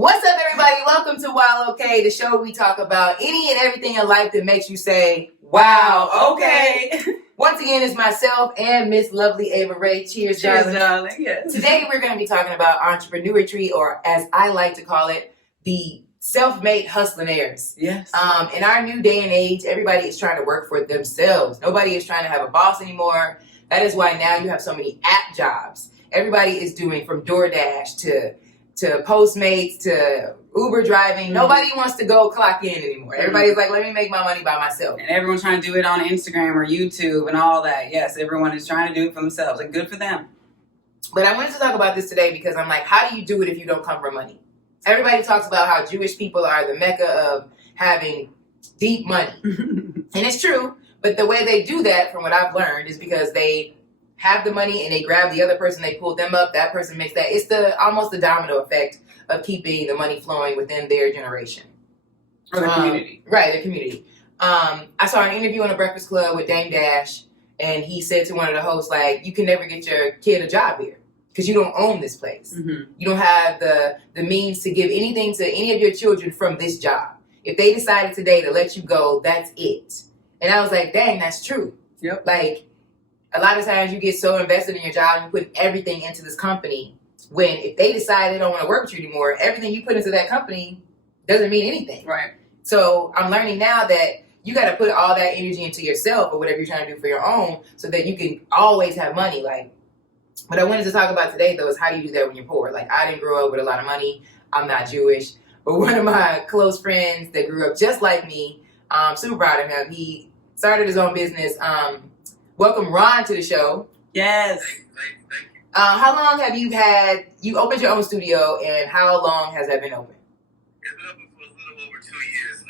What's up, everybody? Welcome to Wild Okay, the show where we talk about any and everything in life that makes you say, wow, okay. Once again, it's myself and Miss Lovely Ava Ray. Cheers, darling. Yes. Today, we're going to be talking about entrepreneurship, or as I like to call it, the self-made hustlenaires. Yes. In our new day and age, everybody is trying to work for themselves. Nobody is trying to have a boss anymore. That is why now you have so many app jobs. Everybody is doing from DoorDash to Postmates to Uber driving. Mm-hmm. Nobody wants to go clock in anymore. Everybody's like, let me make my money by myself. And everyone's trying to do it on Instagram or YouTube and all that. Yes, everyone is trying to do it for themselves, and good for them. But I wanted to talk about this today because I'm like, how do you do it if you don't come from money? Everybody talks about how Jewish people are the mecca of having deep money. And it's true, but the way they do that, from what I've learned, is because they have the money and they grab the other person, they pull them up, that person makes that. It's almost the domino effect of keeping the money flowing within their generation. Or the community. Right, the community. I saw an interview on the Breakfast Club with Dame Dash, and he said to one of the hosts, like, you can never get your kid a job here because you don't own this place. Mm-hmm. You don't have the means to give anything to any of your children from this job. If they decided today to let you go, that's it. And I was like, dang, that's true. Yep. Like, a lot of times you get so invested in your job and you put everything into this company, when if they decide they don't want to work with you anymore, everything you put into that company doesn't mean anything. Right. So I'm learning now that you got to put all that energy into yourself or whatever you're trying to do for your own so that you can always have money. Like, what I wanted to talk about today, though, is how do you do that when you're poor? Like, I didn't grow up with a lot of money. I'm not Jewish. But one of my close friends that grew up just like me, super proud of him. He started his own business. Welcome Ron to the show. Yes. Thank you. How long have you opened your own studio, and how long has that been open? It's been open for a little over 2 years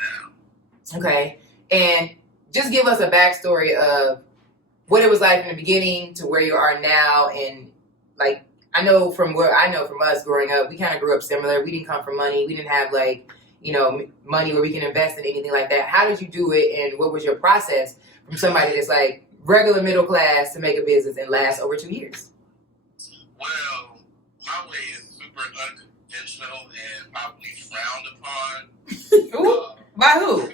now. Okay. And just give us a backstory of what it was like in the beginning to where you are now. And like, I know from us growing up, we kind of grew up similar. We didn't come from money. We didn't have money where we can invest in anything like that. How did you do it, and what was your process from somebody that's like regular middle class to make a business and last over 2 years? Well, my way is super unconventional and probably frowned upon. By who? Well,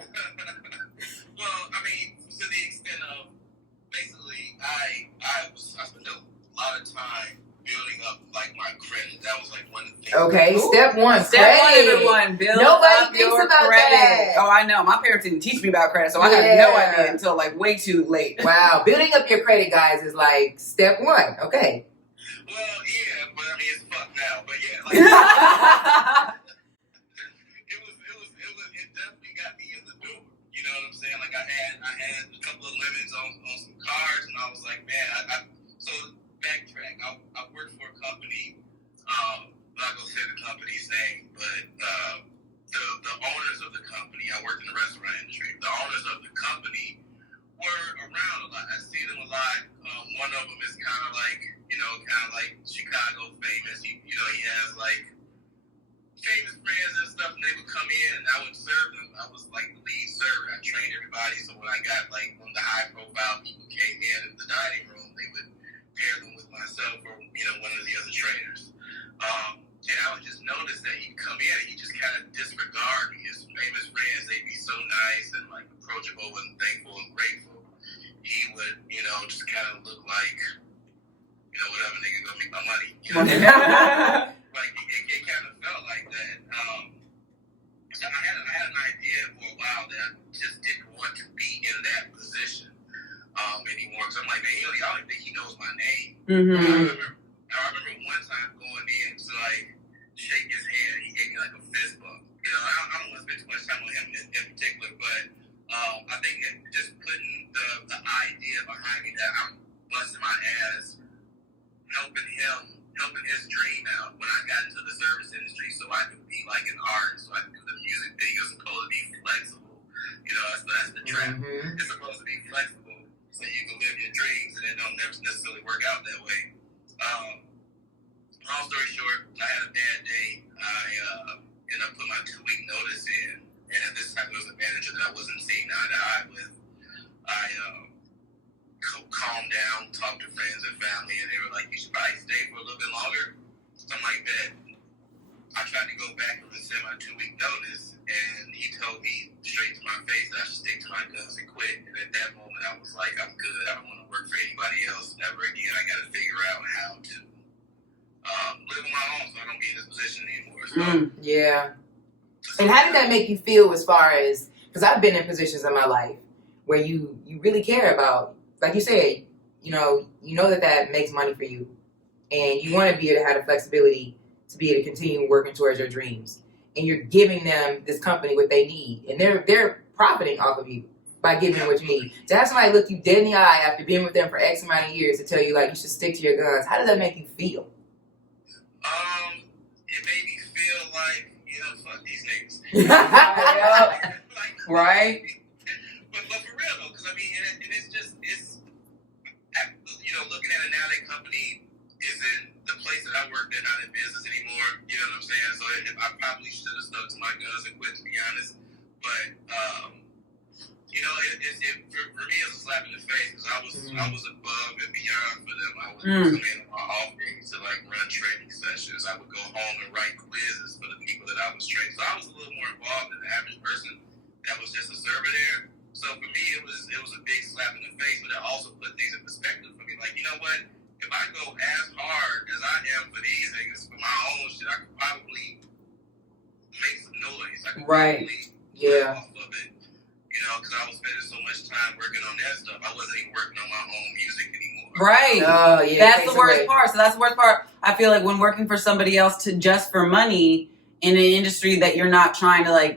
I mean, to the extent of basically, I spent a lot of time building up like my credit. That was like one of the things. Okay, Ooh. Step one, everyone, build Nobody up thinks your about credit. that. Oh, I know. My parents didn't teach me about credit, so I had no idea until like way too late. Wow, building up your credit, guys, is like step one. Okay. Well, yeah, but I mean, it's fucked now. But yeah, like, it definitely got me in the door. You know what I'm saying? Like I had a couple of limits on some cars, and I was like, man, so backtrack. I worked for a company. I'm not gonna say the company's name, but the owners of the company. I worked in the restaurant industry. The owners of the company were around a lot. I see them a lot. One of them is kind of like Chicago famous. He has like famous friends and stuff, and they would come in and I would serve them. I was like the lead server. I trained everybody, so when I got like one of the high profile people came in the dining room, they would pair them with myself or one of the other trainers. And I would just notice that he'd come in and he'd just kind of disregard me. His famous friends, they'd be so nice and like approachable and thankful and grateful. He would, just kind of look like, whatever, nigga, gonna make my money. Like it kind of felt like that. So I had an idea for a while that I just didn't want to be in that position anymore. Because I'm like, man, y'all don't think he knows my name. Mm-hmm. I remember one time going in to like shake his hand, and he gave me like a fist bump. I don't want to spend too much time on him in particular, but I think just putting the idea behind me that I'm busting my ass, helping his dream out when I got into the service industry, so I could be like an artist, so I could do the music videos. Supposed to be flexible, that's the trap. Mm-hmm. It's supposed to be flexible so you can live your dreams, and it don't necessarily work out that way. Long story short, I had a bad day. I ended up putting my 2-week notice in, and at this time there was a manager that I wasn't seeing eye to eye with. I calmed down, talked to friends and family, and they were like, you should probably stay for a little bit longer. So I'm like, that. I tried to go back and send my 2-week notice, and he told me straight to my face that I should stick to my guns and quit. And at that moment, I was like, I'm good. I don't want to work for anybody else ever again. I got to figure out how to live on my own so I don't be in this position anymore. So, yeah. And how did that make you feel as far as, because I've been in positions in my life where you really care about, like you said, you know that makes money for you, and you want to be able to have the flexibility to be able to continue working towards your dreams, and you're giving them, this company, what they need, and they're profiting off of you by giving them what you need. To have somebody look you dead in the eye after being with them for X amount of years to tell you like you should stick to your guns, how does that make you feel? It made me feel like, fuck these niggas. Like, Right? But for real though, because I mean, and it's looking at it now, that company is in the place that I work. They're not in business anymore. You know what I'm saying? So I probably should have stuck to my guns and quit, to be honest. But for me, it's a slap in the face because I was above and beyond for them. I would come in on my off days to like run training sessions. I would go home and write quizzes for the people that I was training. So I was a little more involved than the average person that was just a server there. So for me, it was a big slap in the face, but it also put things in perspective for me. Like, you know what? If I go as hard as I am for these niggas for my own shit, I could probably make some noise. I could probably live off of it. Because I was spending so much time working on that stuff. I wasn't even working on my own music anymore. Right. Oh, yeah. That's the worst part. So that's the worst part. I feel like when working for somebody else just for money in an industry that you're not trying to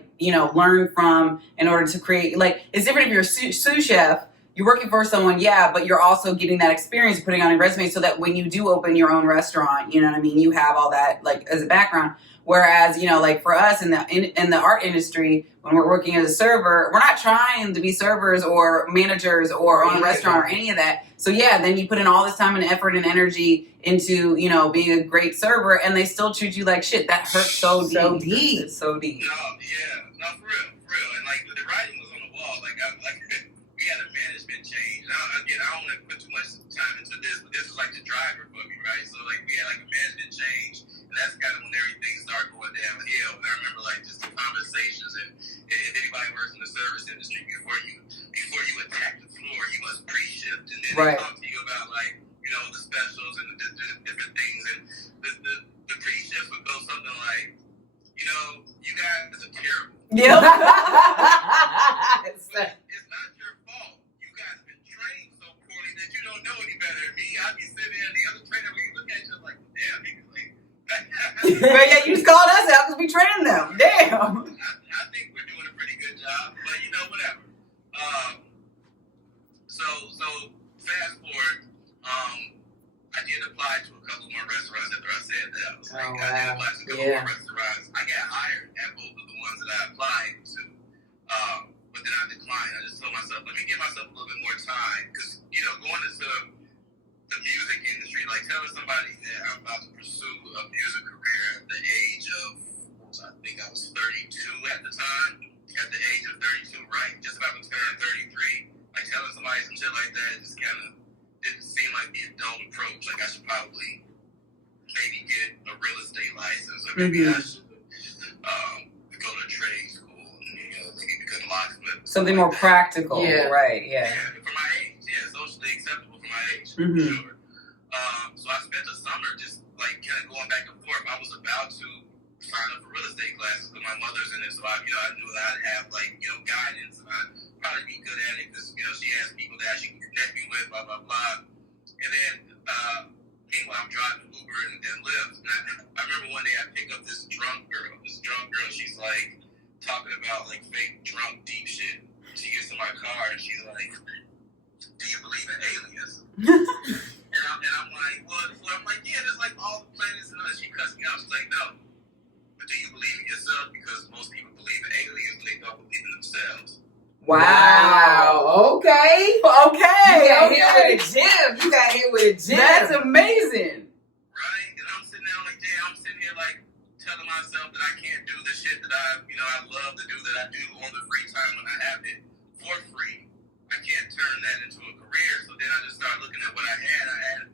learn from in order to create, like, it's different if you're a sous chef. You're working for someone, but you're also getting that experience, putting on your resume so that when you do open your own restaurant, you know what I mean, you have all that like as a background. Whereas, like for us in the art industry, when we're working as a server, we're not trying to be servers or managers or on a restaurant or any of that. So then you put in all this time and effort and energy into, being a great server, and they still treat you like shit. That hurts so deep. So deep. It's so deep. No, for real. And like the writing was on the wall. Like we had a management change. Now, again, I don't want to put too much time into this, but this was like the driver for me, right? So like we had like a management change, and that's kind of when everything started going downhill. And I remember like just the conversations, and if anybody works in the service industry, before you attack the floor, you must pre-shift, and then they talk to you about like the specials and the different things, and the pre-shift would go something like, you guys are terrible. Yep. It's not your fault. You guys have been trained so poorly that you don't know any better than me. I'd be sitting there, and the other trainer would look at you like, damn, niggas, like. But you just called us out because we trained them. Damn. I think we're doing a pretty good job, but whatever. So fast forward, I did apply to a couple more restaurants after I said that. I was like, I did apply to a couple more restaurants. I got hired at both of the ones that I applied to, but then I declined. I just told myself, let me give myself a little bit more time, because going into the music industry, like telling somebody that I'm about to pursue a music career at the age of, I think I was 32 at the time. At the age of 32, right? Just about to turn 33. Like telling somebody some shit like that just kind of didn't seem like the adult approach. Like I should probably maybe get a real estate license, or maybe I should go to trade school and maybe become a locksmith. Something more practical. Yeah. Right. Yeah. For my age. Yeah, socially acceptable for my age. Mm-hmm. For sure. So I spent the summer just like kind of going back and forth. I was about to sign up for real estate classes because my mother's in it, so I knew that I'd have like guidance, and I'd probably be good at it because she has people that she can connect me with, blah blah blah. And then meanwhile, I'm driving Uber and Lyft. And I remember one day I picked up this drunk girl. She's like talking about like fake drunk deep shit. She gets in my car and she's like, "Do you believe in aliens?" and I'm like, well, I'm like, yeah, there's like all the planets and all that. She cuts me out. She's like, no. Do you believe in yourself? Because most people believe in aliens, but they don't believe in themselves. Wow. Okay. You got hit with a gem. That's amazing. Right? And I'm sitting there like, damn, I'm sitting here like telling myself that I can't do the shit that I love to do, that I do on the free time when I have it for free. I can't turn that into a career. So then I just started looking at what I had. I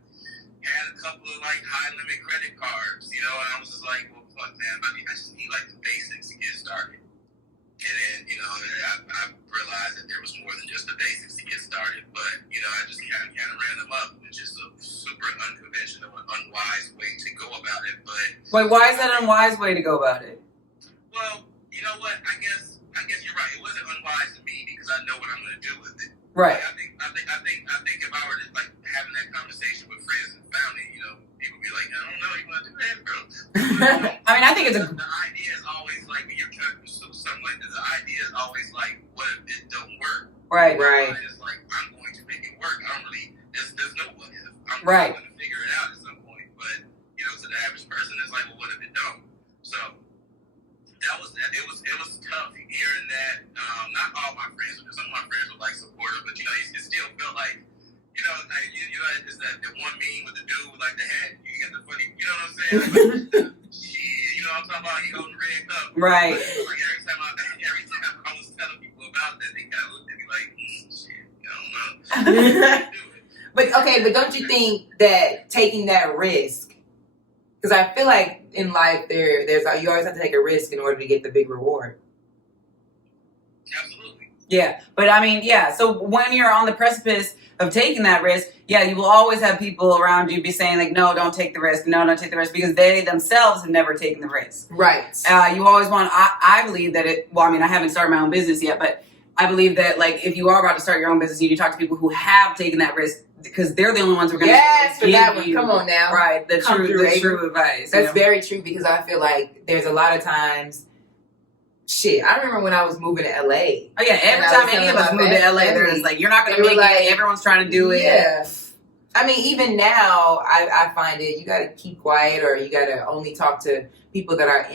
had a couple of like high limit credit cards, and I was just like, well, fuck, man, I just need like the basics to get started. And then, you know, I realized that there was more than just the basics to get started. But, you know, I just kind of ran them up, which is a super unconventional and unwise way to go about it. But Wait, why is that an unwise way to go about it? well, you know what? I guess you're right. It wasn't unwise to me because I know what I'm going to do with it. Right. Like, I think if I were to like having that conversation with friends and family, you know, people be like, I don't know, you want to do that, bro. I mean, I think it's a. The idea is always like when you're trying to pursue something like this. The idea is always like, what if it don't work? Right. It's like I'm going to make it work. I don't really. There's no what if. I'm Right. going to figure it out at some point. But you know, to the average person, it's like, well, what if it don't? So that was that. It was tough hearing that. Not all my friends, but some of my friends were like supportive, but you know, it still felt like, you know, like you know, it's that one meme with the dude with like the hat. You get the funny, you know what I'm saying? Like, shit, you know what I'm talking about? He holding the red cup. Right. Like every time I was telling people about that, they kind of looked at me like, shit, I don't know. But don't you think that taking that risk, because I feel like in life there's you always have to take a risk in order to get the big reward. Absolutely. Yeah, but I mean, yeah. So when you're on the precipice of taking that risk, yeah, you will always have people around you be saying like, no, don't take the risk. No, don't take the risk, because they themselves have never taken the risk. Right. You always want. I believe that Well, I mean, I haven't started my own business yet, but I believe that like if you are about to start your own business, you need to talk to people who have taken that risk, because they're the only ones who are going to for that one. Come on now. Right. The true advice. That's very true, because I feel like there's a lot of times. Shit, I remember when I was moving to LA. Oh yeah, every time any of us move to LA, they're just like, you're not going to make it. Everyone's trying to do it. Yeah. I mean, even now, I find it, you got to keep quiet, or you got to only talk to people that are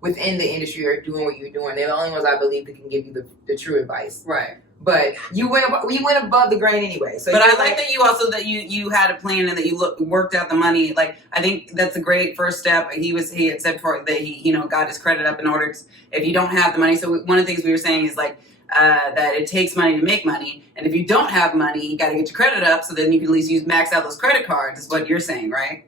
within the industry or doing what you're doing. They're the only ones I believe that can give you the true advice. Right. But we went above the grain anyway. So but I like that you also you had a plan and that you worked out the money. Like, I think that's a great first step. He had said before that he got his credit up in order to, if you don't have the money. So one of the things we were saying is like that it takes money to make money, and if you don't have money, you got to get your credit up so then you can at least max out those credit cards. Is what you're saying, right?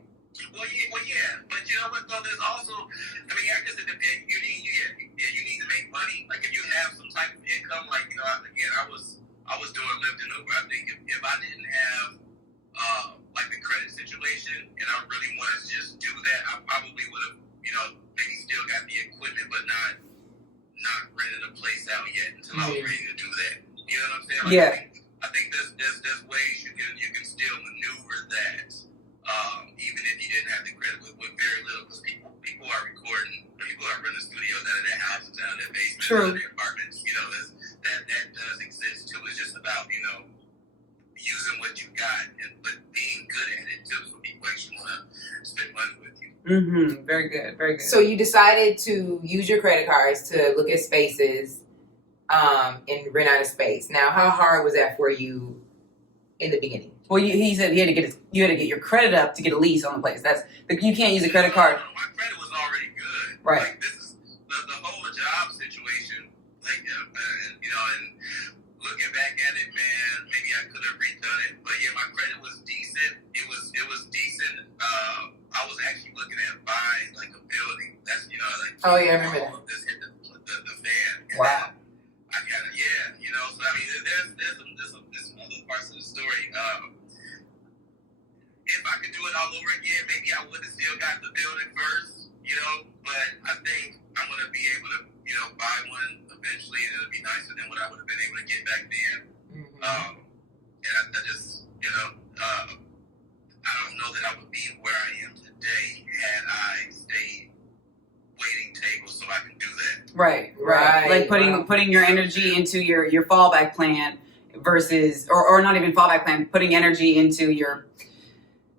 Well, yeah. But you know what though? There's also, I mean, I guess it depends. You need to make money. Like if you have some type of income, like you know, again, I was doing Lyft and Uber. I think if I didn't have like the credit situation, and I really wanted to just do that, I probably would have, you know, maybe still got the equipment, but not rented a place out yet until I was ready to do that. You know what I'm saying? Like, Yeah. I think there's ways you can still maneuver that. Even if you didn't have the credit with very little, because people are recording, people are renting studios out of their houses, out of their basements, out of their apartments. You know, that does exist too. It's just about, you know, using what you got, but being good at it too, so people actually want to spend money with you. Mm-hmm. Very good. Very good. So you decided to use your credit cards to look at spaces, and rent out a space. Now, how hard was that for you in the beginning? Well, he said you had to get your credit up to get a lease on the place. You can't use a credit card. No, my credit was already good. Right. Like this is the whole job situation. Like you know, and looking back at it, man, maybe I could have redone it. But yeah, my credit was decent. It was decent. I was actually looking at buying like a building. That's, you know, like, Oh yeah, I remember that. all of this hit the fan. And Wow. I got it. Yeah, you know. So I mean, there's some other parts of the story. If I could do it all over again, maybe I would have still got the building first, you know. But I think I'm gonna be able to, you know, buy one eventually, and it'll be nicer than what I would have been able to get back then. Mm-hmm. And I just, you know, I don't know that I would be where I am today had I stayed waiting tables so I can do that. Right. Like putting your energy into your fallback plan versus, or not even fallback plan, putting energy into your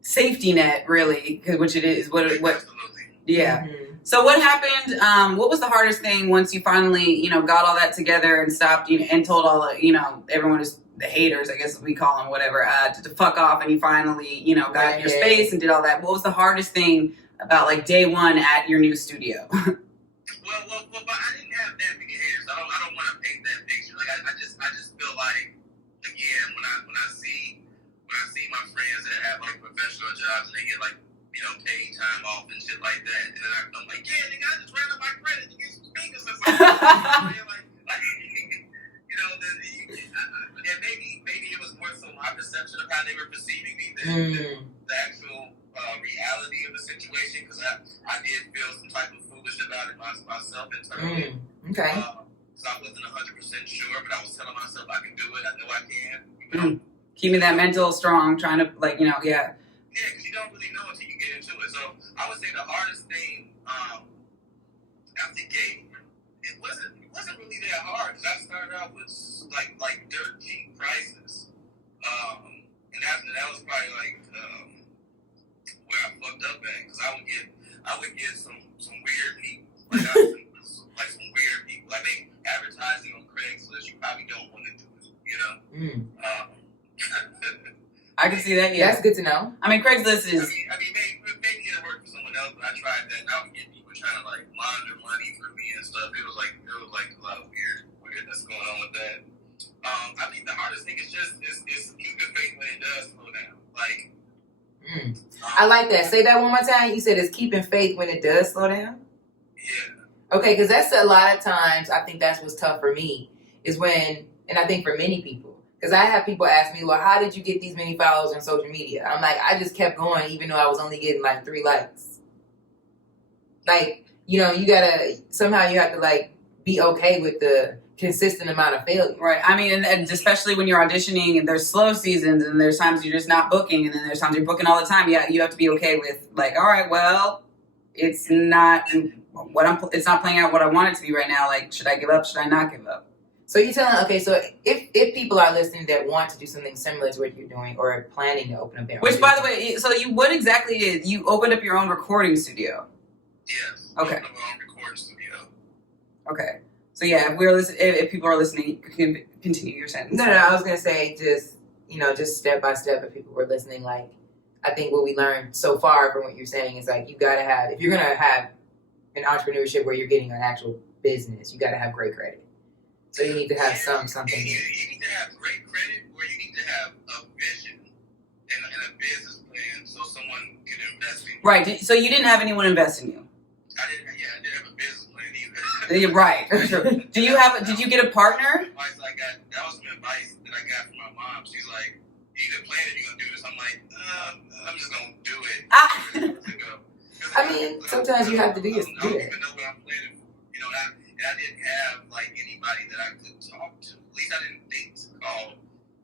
safety net, really, which it is. What? Absolutely. Yeah. Mm-hmm. So what happened? What was the hardest thing once you finally, you know, got all that together and stopped, you know, and told all the, you know, everyone is the haters, I guess we call them, whatever, to fuck off, and you finally, you know, got your space and did all that. What was the hardest thing about like day one at your new studio? Well, but I didn't have that many haters. I don't want to paint that picture. Like I just feel like, again, when I see my friends that have like professional jobs and they get like paid time off and shit like that. And then I'm like, yeah, nigga, I just ran up my credit to get some speakers or something. And maybe it was more so my perception of how they were perceiving me than the actual reality of the situation, because I did feel some type of foolish about it myself internally. Okay. So I wasn't 100% sure, but I was telling myself I can do it. I know I can. Keeping that mental strong, trying to yeah. Yeah, because you don't really know until you get into it. So I would say the hardest thing out the gate, it wasn't really that hard, because I started out with like dirt cheap prices, and that was probably like where I fucked up at, because I would get some weird people, like some weird people. I think advertising on Craigslist, you probably don't want to do it, I can see that. Yeah, that's good to know. I mean, Craigslist is. I mean, maybe it'll work for someone else, but I tried that, and I would get people trying to like launder money for me and stuff. It was like a lot of weirdness going on with that. I think the hardest thing is keeping faith when it does slow down. Like, I like that. Say that one more time. You said it's keeping faith when it does slow down. Yeah. Okay, because that's a lot of times. I think that's what's tough for me is when, and I think for many people. Because I have people ask me, well, how did you get these many followers on social media? I'm like, I just kept going even though I was only getting like 3 likes. Like, you gotta, somehow you have to like be okay with the consistent amount of failure. Right. I mean, and especially when you're auditioning and there's slow seasons and there's times you're just not booking and then there's times you're booking all the time. Yeah, you have to be okay with like, all right, well, it's not playing out what I want it to be right now. Like, should I give up? Should I not give up? So you're telling, okay, so if people are listening that want to do something similar to what you're doing or are planning to open up their own Which, by the business. way, so what exactly is, you opened up your own recording studio? Yes. Okay. Open up my own recording studio. Okay. So yeah, if people are listening, you can continue your sentence. No, I was going to say just step by step if people were listening, like, I think what we learned so far from what you're saying is like, you got to have, if you're going to have an entrepreneurship where you're getting an actual business, you got to have great credit. So you need to have something. You need to have great credit, or you need to have a vision and a business plan so someone can invest in you. Right. So you didn't have anyone invest in you. I didn't have a business plan either. You're right. Did you get a partner? That was some advice that I got from my mom. She's like, you either plan it, you're going to do this. I'm like, I'm just going to do it. I mean, sometimes you have to do it. I don't even know what I'm planning for. And I didn't have like anybody that I could talk to. At least I didn't think to call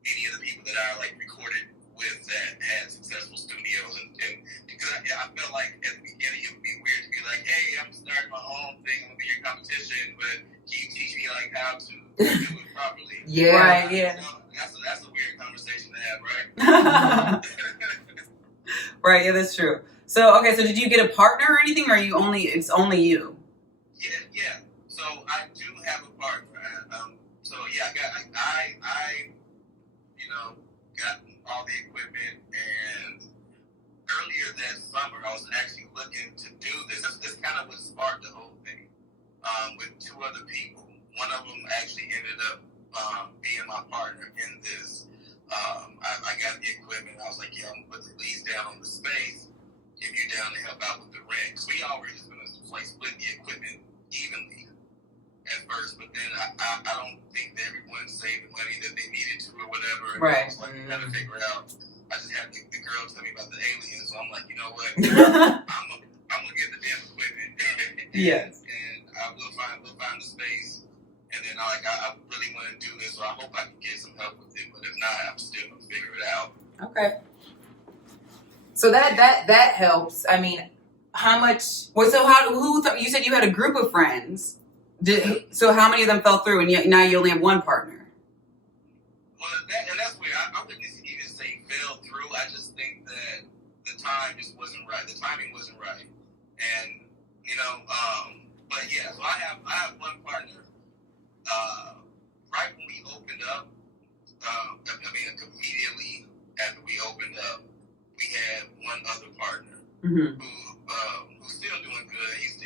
any of the people that I like recorded with that had successful studios, and because I felt like at the beginning it would be weird to be like, hey, I'm starting my own thing, I'm gonna be your competition, but can you teach me like how to do it properly? Yeah. Right. Yeah. That's a weird conversation to have, right? Right. Yeah, that's true. So okay, so did you get a partner or anything, or it's only you? Yeah. So I do have a partner. I got all the equipment, and earlier that summer I was actually looking to do this. That's kind of what sparked the whole thing. With 2 other people. One of them actually ended up being my partner in this. I got the equipment. I was like, yeah, I'm gonna put the lease down on the space if you're down to help out with the rent. Because we all were just gonna split the equipment evenly at first, but then I don't think that everyone saved the money that they needed to or whatever. And right. I was like, trying to figure out. I just had the girl tell me about the aliens, so I'm like, you know what? I'm gonna get the damn equipment. Yes. And we'll find the space, and then I really want to do this, so I hope I can get some help with it. But if not, I'm still gonna figure it out. Okay. So that helps. I mean, how much? Well, so you said you had a group of friends. So how many of them fell through, and now you only have one partner? Well, that's weird. I wouldn't even say fell through. I just think that the time just wasn't right. The timing wasn't right, and but yeah. So I have one partner. Right when we opened up, immediately after we opened up, we had one other partner who's still doing good. His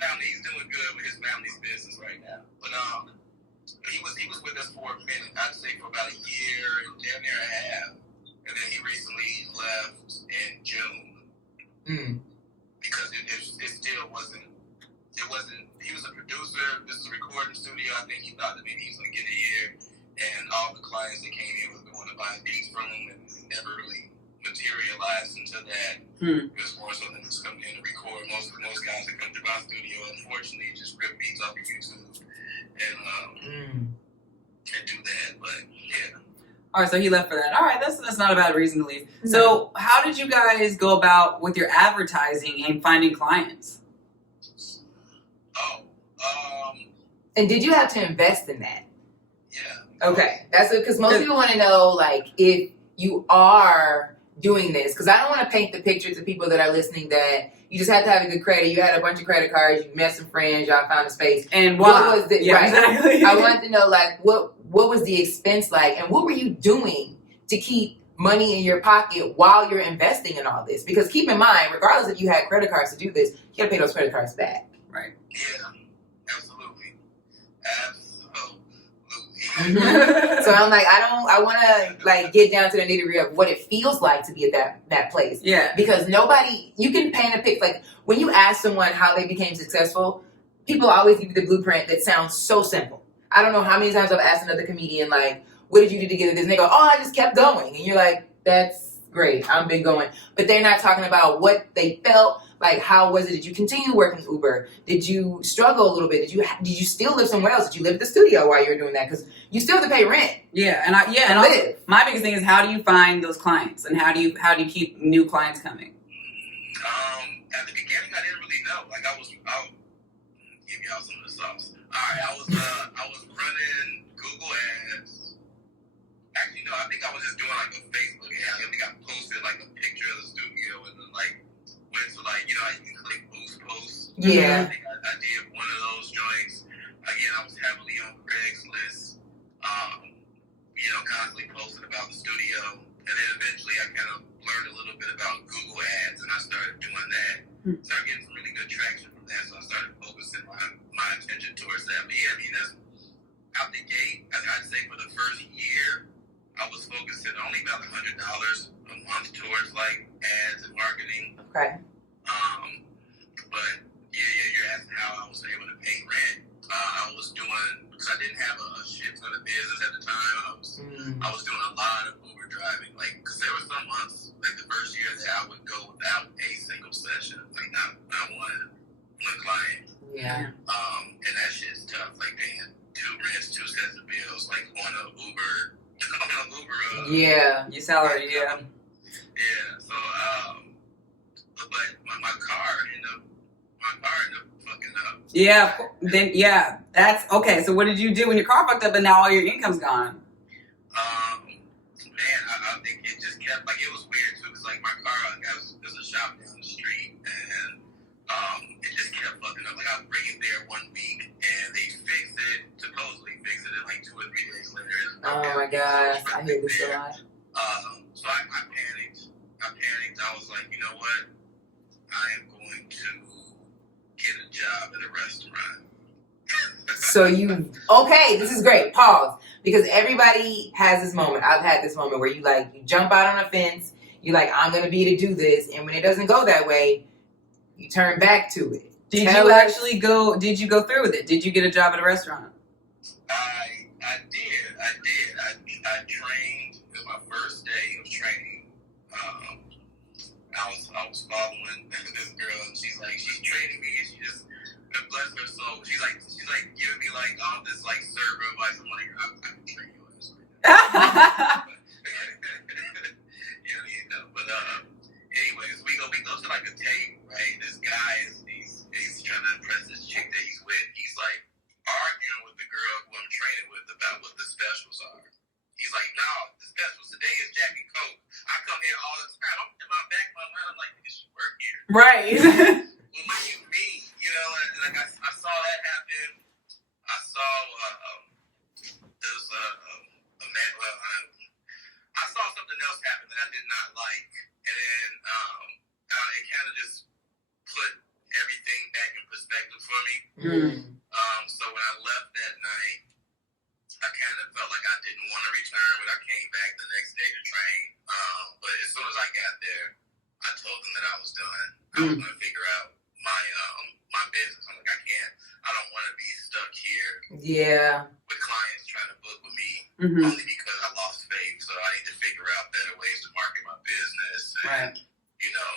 family, he's doing good with his family's business right now. But he was with us for a minute. I'd say for about a year and damn near a half. and then he recently left in June because it still wasn't. It wasn't. He was a producer. This is a recording studio. I think he thought that maybe he was going to get a year, and all the clients that came in was going to buy beats from him, and it never really materialized into that. It was more so than just coming in to record. Most guys that come to my studio, unfortunately, just rip beats off of YouTube and do that. But yeah. All right, so he left for that. All right, that's not a bad reason to leave. So how did you guys go about with your advertising and finding clients? And did you have to invest in that? Yeah. Okay, that's because most people want to know, like, if you are doing this, because I don't want to paint the picture to people that are listening that you just have to have a good credit. You had a bunch of credit cards, you met some friends, y'all found a space. And what was the exactly. I wanted to know, like, what was the expense like, and what were you doing to keep money in your pocket while you're investing in all this? Because keep in mind, regardless if you had credit cards to do this, you got to pay those credit cards back. Right. Yeah. Absolutely. So I'm like, I want to, like, get down to the nitty-gritty of what it feels like to be at that place. Yeah. Because you can paint a picture. Like, when you ask someone how they became successful, people always give you the blueprint that sounds so simple. I don't know how many times I've asked another comedian, like, what did you do to get this? And they go, oh, I just kept going. And you're like, that's great. I've been going. But they're not talking about what they felt. Like, how was it? Did you continue working Uber? Did you struggle a little bit? Did you still live somewhere else? Did you live at the studio while you were doing that? Because you still have to pay rent. Yeah, and also, my biggest thing is, how do you find those clients, and how do you keep new clients coming? At the beginning, I didn't really know. Like, I'll give y'all some of the sauce. All right, I was running Google Ads. Actually, no, I think I was just doing like a Facebook ad. I think I posted like a picture of the studio and then like went to like, you know, how you can click boost posts. Yeah. I think I did one of those joints. Again, I was heavily on Craigslist. You know, constantly posting about the studio, and then eventually I kind of learned a little bit about Google Ads, and I started doing that. Started getting some really good traction from that, so I started focusing my attention towards that. But yeah, I mean, that's out the gate. I'd say for the first year, I was focusing only about $100 a month towards like ads and marketing. Okay. But yeah, you're asking how I was able to pay rent. I was doing, because I didn't have a shit ton of business at the time. I was doing a lot of Uber driving, like, because there were some months, like the first year, that I would go without a single session, like not one client. Yeah. And that shit's tough, like paying 2 rents, 2 sets of bills, like on a Uber. Yeah. Your salary, yeah. Yeah. So, but my car ended up fucking up. Yeah. Then that's okay. So what did you do when your car fucked up and now all your income's gone? Man, I think it just kept, like, it was weird too, because like my car, like, there's a shop down the street, and it just kept fucking up. Like, I would bring it there 1 week and they supposedly fix it, and like 2 or 3 days later it's broken. Oh my gosh, I hear this a lot. So I panicked. I was like, you know what? I am going to get a job at a restaurant. So okay, this is great. Pause. Because everybody has this moment. I've had this moment where you jump out on a fence. You like, I'm going to be to do this. And when it doesn't go that way, you turn back to it. Did you go through with it? Did you get a job at a restaurant? I did. I trained. It was my first day of training. I was following this girl, and she's training me, and she just, bless her soul, she's like giving me like all this like server advice. I'm like, I can train you on this right now. You know. But anyways, we go to like a table, right? This guy he's trying to impress this chick that he's with. He's like arguing with the girl who I'm training with about what the specials are. He's like, no, the specials today is Jack and Coke. I come here all the time. I'm in my back of my mind. I'm like, nigga, she work here. Right. Well, what do you mean? You know, like I saw that happen. I saw there was a man. Well, I saw something else happen that I did not like, and then it kind of just put everything back in perspective for me. So when I left that night, I kind of felt like I didn't want to return, but I came back the next day to train. there, I told them that I was done. I was going to figure out my business. I'm like, I don't want to be stuck here. Yeah. With clients trying to book with me Mm-hmm. only because I lost faith. So I need to figure out better ways to market my business and, you know,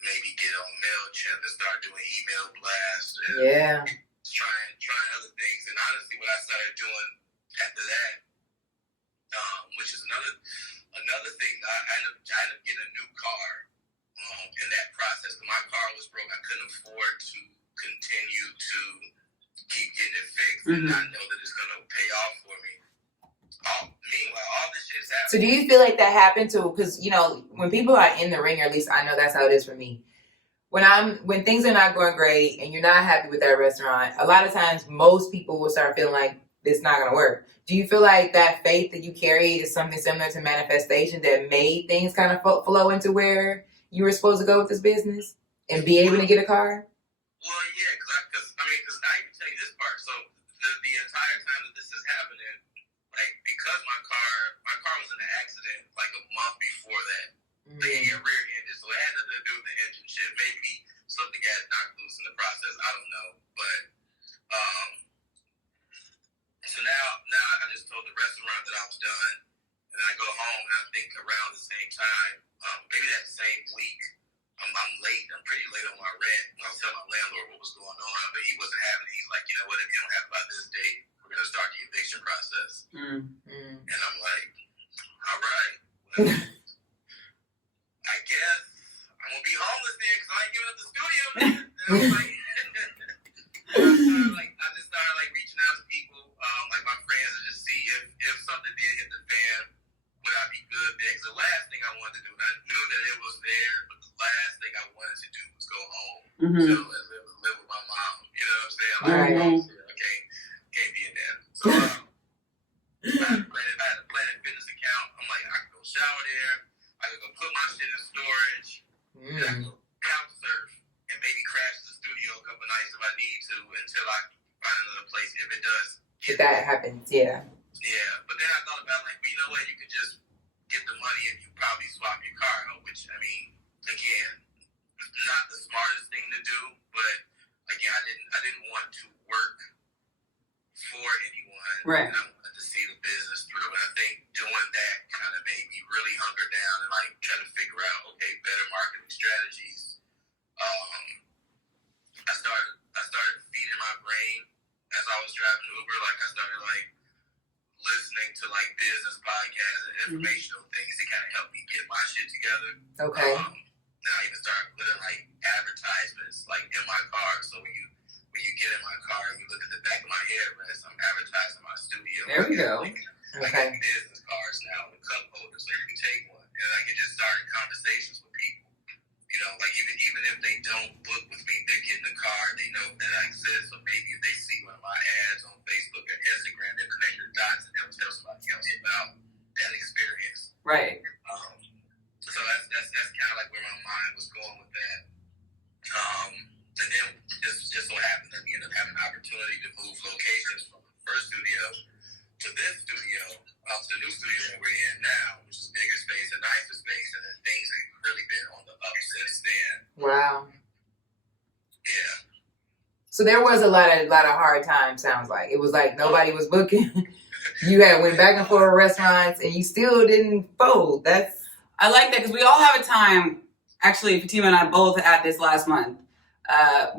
maybe get on MailChimp and start doing email blasts and trying other things. And honestly, what I started doing after that, which is another thing, I ended up getting a new car in that process. When my car was broke, I couldn't afford to continue to keep getting it fixed and not know that it's going to pay off for me. Meanwhile, all this shit's happening. So do you feel like that happened too? Because, you know, when people are in the ring, or at least I know that's how it is for me. When things are not going great and you're not happy with that restaurant, a lot of times most people will start feeling like it's not going to work. Do you feel like that faith that you carried is something similar to manifestation that made things kind of flow into where you were supposed to go with this business and be able to get a car? Well, yeah, because I even tell you this part. So the entire time that this is happening, like, because my car was in an accident like a month before that. Like, it got rear-ended, so it had nothing to do with the engine shit. Maybe something got knocked loose in the process. I don't know, but so now I just told the restaurant that I was done, and I go home and I think around the same time, maybe that same week, I'm late. I'm pretty late on my rent. And I was telling my landlord what was going on, but he wasn't having it. He's like, you know what? If you don't have it by this date, we're gonna start the eviction process. And I'm like, all right. Well, I guess I'm gonna be homeless then because I ain't giving up the studio. I just started reaching out to people, like my friends, to just see if something did hit the fan, would I be good there? Because the last thing I wanted to do, and I knew that it was there, but the last thing I wanted to do was go home and live with my mom. You know what I'm saying? Like, can't be in there. So I had a Planet Fitness account. I'm like, I can go shower there. I can go put my shit in storage. And I can go couch surf and maybe crash the studio a couple nights if I need to until I find another place if it does. If that happens, yeah. Yeah, but then I thought about you know what? You could just get the money and you probably swap your car out, which, I mean, again, not the smartest thing to do, but again, I didn't want to work for anyone. Right. And I wanted to see the business through. And I think doing that kind of made me really hunker down and try to figure out, okay, better marketing strategies. I started feeding my brain as I was driving Uber. I started listening to business podcasts and informational things to kind of help me get my shit together. Okay. And I even started putting advertisements in my car. So when you get in my car and you look at the back of my headrest, I'm advertising my studio. There we go. I got business cards now with cup holders, so you can take one. And I can just start conversations with people. You know, even if they don't book with me, they get in the car, they know that I exist. So maybe if they see one of my ads on Facebook or Instagram, they'll connect the dots and they'll tell somebody else about that experience. Right. So that's kind of where my mind was going with that. And then just so happened that we ended up having an opportunity to move locations from the first studio to this studio, to the new studio that we're in now, which is a bigger space, a nicer space, and then things have really been on the up since then. Wow. Yeah. So there was a lot of hard times, sounds like. It was nobody was booking. You had went back and forth restaurants and you still didn't fold. I like that because we all have a time. Actually, Fatima and I both had this last month.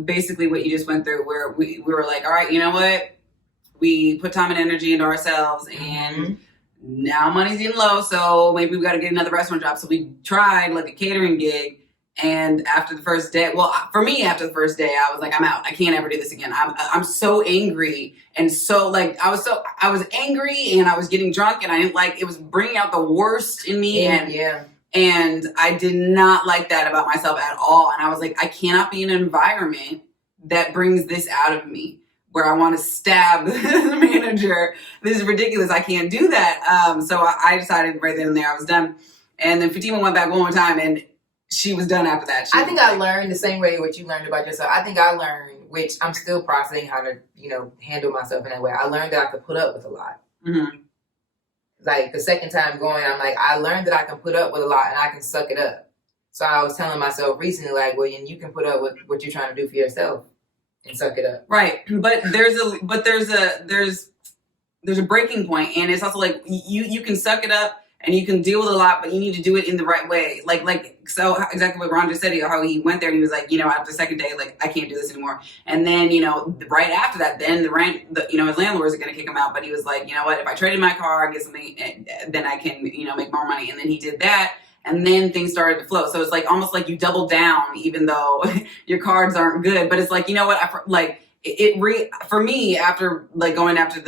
Basically what you just went through, where we were like, all right, you know what? We put time and energy into ourselves, and now money's getting low, so maybe we got to get another restaurant job. So we tried a catering gig, and after the first day, for me, after the first day, I was like, I'm out. I can't ever do this again. I'm so angry, and so I was angry, and I was getting drunk, and I didn't it was bringing out the worst in me, and I did not like that about myself at all. And I was like, I cannot be in an environment that brings this out of me, where I want to stab the manager. This is ridiculous. I can't do that. So I decided right then and there I was done. And then Fatima went back one more time, and she was done after that. I think I learned the same way what you learned about yourself. I think I learned, which I'm still processing how to, handle myself in that way. I learned that I could put up with a lot. Mm-hmm. The second time going, I'm I learned that I can put up with a lot and I can suck it up. So I was telling myself recently, like, well, you can put up with what you're trying to do for yourself and suck it up. Right. But there's a breaking point, and it's also like you can suck it up and you can deal with a lot, but you need to do it in the right way. So exactly what Ron just said, how he went there and he was like, after the second day, like, I can't do this anymore. And then, right after that, then his landlords are going to kick him out. But he was like, you know what, if I traded my car and get something, then I can, make more money. And then he did that. And then things started to flow. So it's like almost like you double down, even though your cards aren't good. But it's like, you know what, for me, after like going after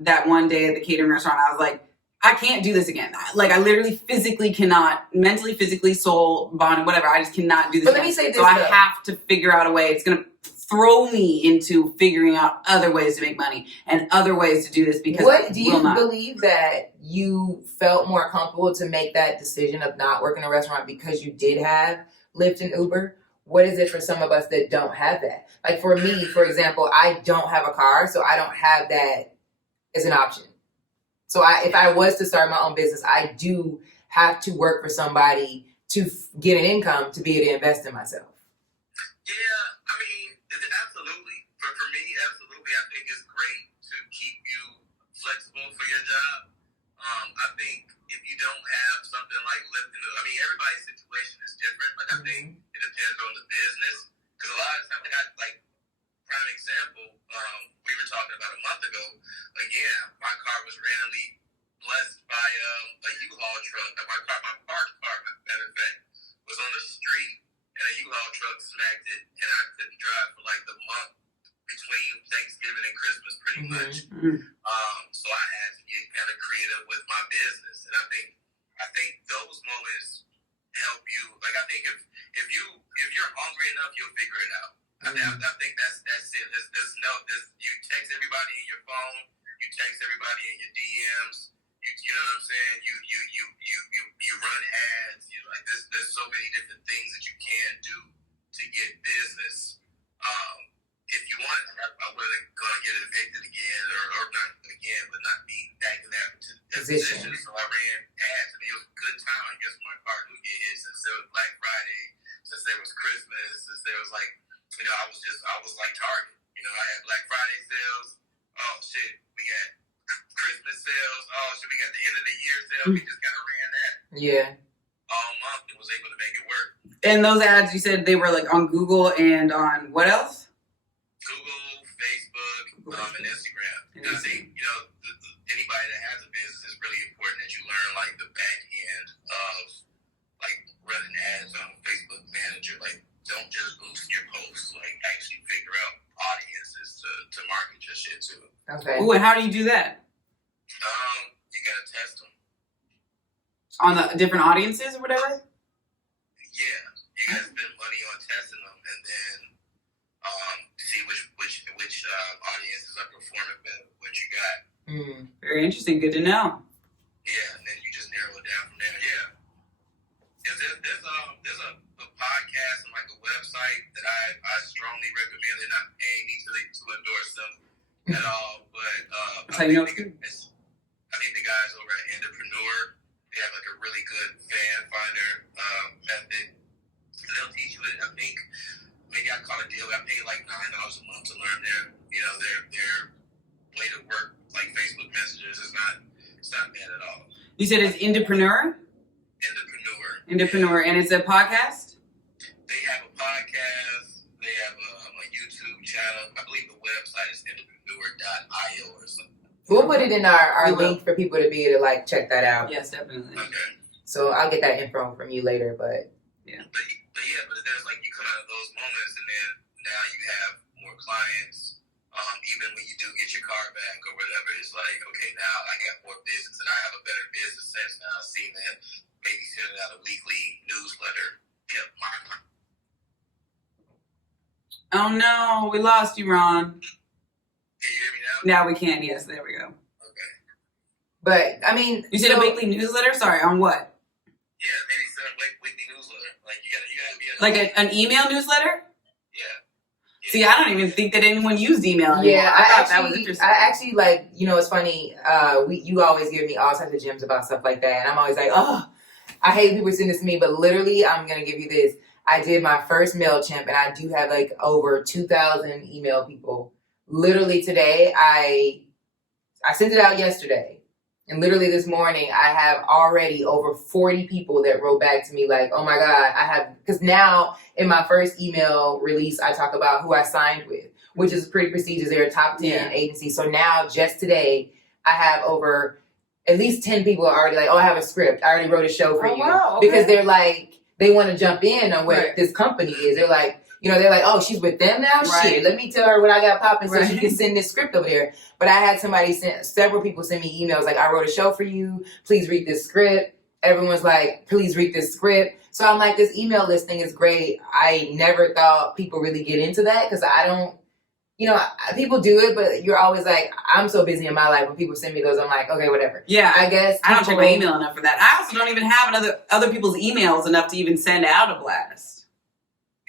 that one day at the catering restaurant, I was like, I can't do this again. Like, I literally physically cannot, mentally, physically, soul, bond, whatever. I just cannot do this But again. let me say this, so I have to figure out a way. It's going to throw me into figuring out other ways to make money and other ways to do this, because do you believe that you felt more comfortable to make that decision of not working in a restaurant because you did have Lyft and Uber? What is it for some of us that don't have that? Like for me, for example, I don't have a car, so I don't have that as an option. So if I was to start my own business, I do have to work for somebody to get an income to be able to invest in myself. Yeah, I mean, absolutely. For me, absolutely. I think it's great to keep you flexible for your job. I think if you don't have something like Lyft, everybody's situation is different. Like, I think it depends on the business. Because a lot of times, prime example, we were talking about a month ago. My car was randomly blessed by a U-Haul truck. My parked car, matter of fact, was on the street, and a U-Haul truck smacked it, and I couldn't drive for like the month between Thanksgiving and Christmas, pretty much. So I had to get kind of creative with my business, and I think those moments help you. Like, I think if you're hungry enough, you'll figure it out. I think that's it. You text everybody in your phone. You text everybody in your DMs. You know what I'm saying? You run ads. There's so many different things that you can do to get business. If you want, I wasn't gonna get evicted again, or not again, but not be back in that position. So I ran ads, and it was a good time. I guess my car would get hit since there was Black Friday, since there was Christmas, since there was like. I was like Target. I had Black Friday sales. Oh shit, we got Christmas sales. Oh shit, we got the end of the year sale. We just kind of ran that. Yeah. All month and was able to make it work. And those ads, you said they were like on Google and on what else? Google, Facebook, and Instagram. And I think, anybody that has a business, it's really important that you learn like the back end of like running ads on Facebook Manager. Like, don't just boost your posts. Like, actually figure out audiences to market your shit to. Okay. Ooh, and how do you do that? You gotta test them on the different audiences or whatever. Yeah, you gotta spend money on testing them, and then see which audiences are performing better. What you got. Very interesting. Good to know. Yeah, and then you just narrow it down from there. Yeah. There's a podcast and like a website that I strongly recommend. They're not paying me to endorse them at all, but I think the guys over at Entrepreneur, they have like a really good fan finder method. They'll teach you it. I think maybe I call it a deal. I pay like $9 a month to learn their way to work like Facebook messages. It's not bad at all. You said it's Entrepreneur? Entrepreneur, and it's a podcast? They have a podcast. They have a YouTube channel. I believe the website is entrepreneur.io or something. We'll put it in our link for people to be able to like check that out. Yes, definitely. Okay. So I'll get that info from you later, but yeah. But there's like you come out of those moments, and then now you have more clients. Even when you do get your car back or whatever, it's like, okay, now I got more business and I have a better business sense now. Seeing that maybe sending out a weekly newsletter kept my. Oh no, we lost you, Ron. Can you hear me now? Now we can. Yes, there we go. Okay. But I mean, you said a weekly newsletter. Sorry, on what? Yeah, maybe send a weekly newsletter. Like you gotta be like an email newsletter. Yeah. See, I don't even think that anyone used email anymore. Yeah, I thought that was interesting. I actually it's funny. You always give me all types of gems about stuff like that, and I'm always like, oh, I hate people send this to me, but literally, I'm gonna give you this. I did my first MailChimp, and I do have like over 2,000 email people. Literally today, I sent it out yesterday, and literally this morning, I have already over 40 people that wrote back to me like, "Oh my God, I have," because now in my first email release, I talk about who I signed with, which is pretty prestigious. They're a top 10 agency. So now, just today, I have over at least 10 people are already like, "Oh, I have a script. I already wrote a show for you," wow, okay. because they're like, they want to jump in on what this company is. They're like, they're like, "Oh, she's with them now? Right. Shit, let me tell her what I got popping so she can send this script over there." But I had several people send me emails like, "I wrote a show for you. Please read this script." Everyone's like, "Please read this script." So I'm like, this email listing is great. I never thought people really get into that because I don't, people do it, but you're always like, I'm so busy in my life. When people send me those, I'm like, okay, whatever. Yeah. I guess I don't check my email enough for that. I also don't even have other people's emails enough to even send out a blast.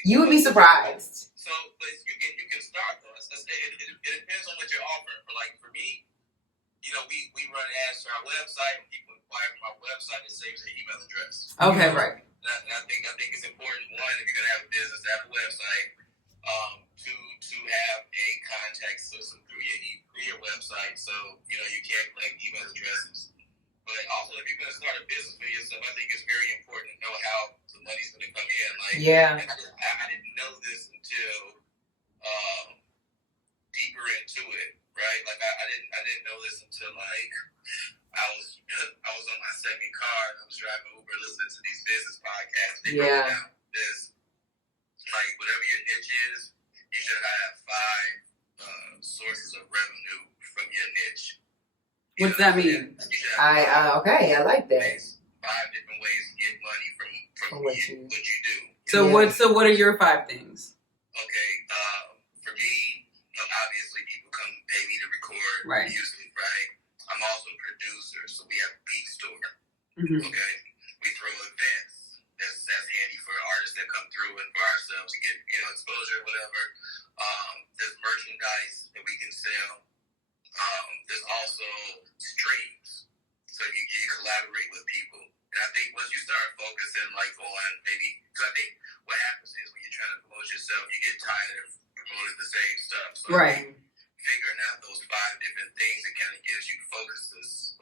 You would be surprised. So, but you can start though. It depends on what you're offering. For me, we run ads to our website. When people inquire from our website, it saves their email address. Okay, right. I think it's important. One, if you're gonna have a business, to have a website. To have a contact system through your website, so you can't collect email addresses. But also, if you're gonna start a business for yourself, I think it's very important to know how the money's gonna come in. I didn't know this until deeper into it, right? I didn't know this until I was on my second car and I was driving Uber listening to these business podcasts. They broke down this, whatever your niche is, you should have 5 sources of revenue from your niche. What's that mean? Okay, I like that. 5 different ways to get money from what you do. So what are your 5 things? Okay, for me, obviously people come pay me to record music, right? I'm also a producer, so we have a beat store. Mm-hmm. Okay, we throw events. That's handy for artists that come through and for ourselves to get exposure, whatever. There's merchandise that we can sell. There's also streams, so you collaborate with people. And I think once you start focusing on maybe, because I think what happens is when you're trying to promote yourself, you get tired of promoting the same stuff. So figuring out those 5 different things, it kind of gives you focuses.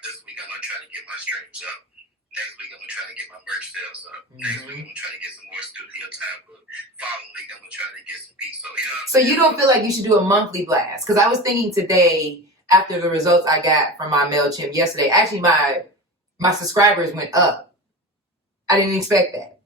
This week I'm gonna try to get my streams up. Next week, I'm going to try to get my merch sales up. Next week, I'm going to try to get some more studio time. But following week, I'm going to try to get some beats. So you don't feel like you should do a monthly blast? Because I was thinking today, after the results I got from my MailChimp yesterday, actually my subscribers went up. I didn't expect that.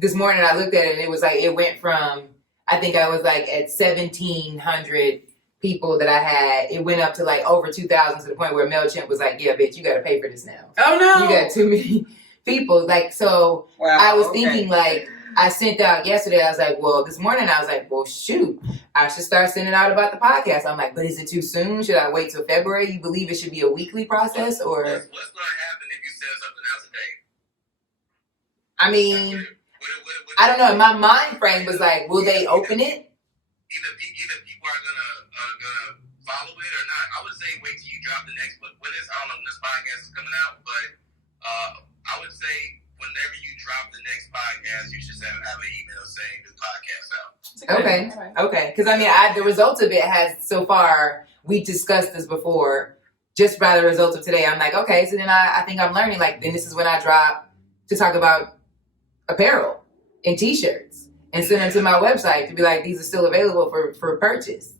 This morning, I looked at it, and it was like, it went from, I think I was like at 1,700 people that I had, it went up to over 2,000 to the point where MailChimp was like, "Yeah, bitch, you got to pay for this now. Oh no, you got too many people." So I was thinking I sent out yesterday. I was like, well, this morning I was like, well, shoot, I should start sending out about the podcast. I'm like, but is it too soon? Should I wait till February? You believe it should be a weekly process, or? What's going to happen if you send something out today? I mean, I don't know. My mind frame was like, will they open it? Either people are gonna follow it or not. I would say wait till you drop the next one. I don't know when this podcast is coming out, but I would say whenever you drop the next podcast, you should have an email saying new podcast out. Okay. Because the results of it has so far. We discussed this before. Just by the results of today, I'm like, okay. So then I think I'm learning. Then this is when I drop to talk about apparel and T-shirts. And send them to my website to be like, these are still available for purchase.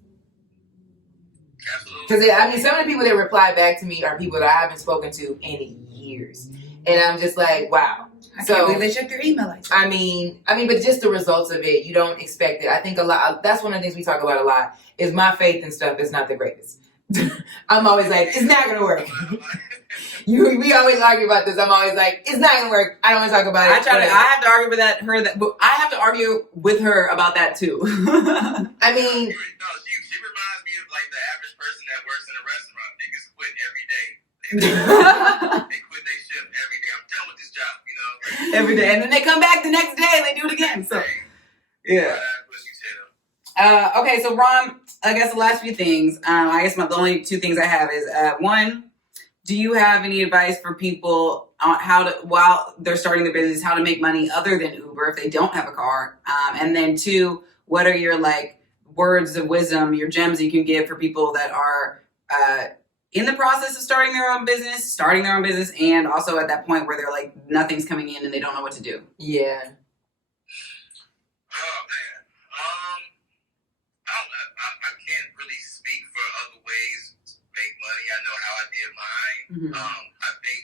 Because some of the people that reply back to me are people that I haven't spoken to in years, and I'm just like, wow. I can't believe they check their email like that. I mean, but just the results of it, you don't expect it. I think a lot. That's one of the things we talk about a lot. Is my faith and stuff is not the greatest. I'm always like, it's not gonna work. We always argue about this. I'm always like, it's not gonna work. I don't want to talk about it. I have to argue with but I have to argue with her about that too. She reminds me of the average person that works in a restaurant. Niggas quit every day. They quit their shift every day. I'm done with this job, every day, and then they come back the next day and they do it again. So yeah. Okay, so Ron, I guess the last few things. I guess the only 2 things I have is 1. Do you have any advice for people how to, while they're starting their business, how to make money other than Uber if they don't have a car. And then 2, what are your like words of wisdom, your gems you can give for people that are in the process of starting their own business, and also at that point where they're like, nothing's coming in and they don't know what to do. Yeah. Oh man, I don't know. I can't really speak for other ways to make money. I know how I did mine. Mm-hmm. I think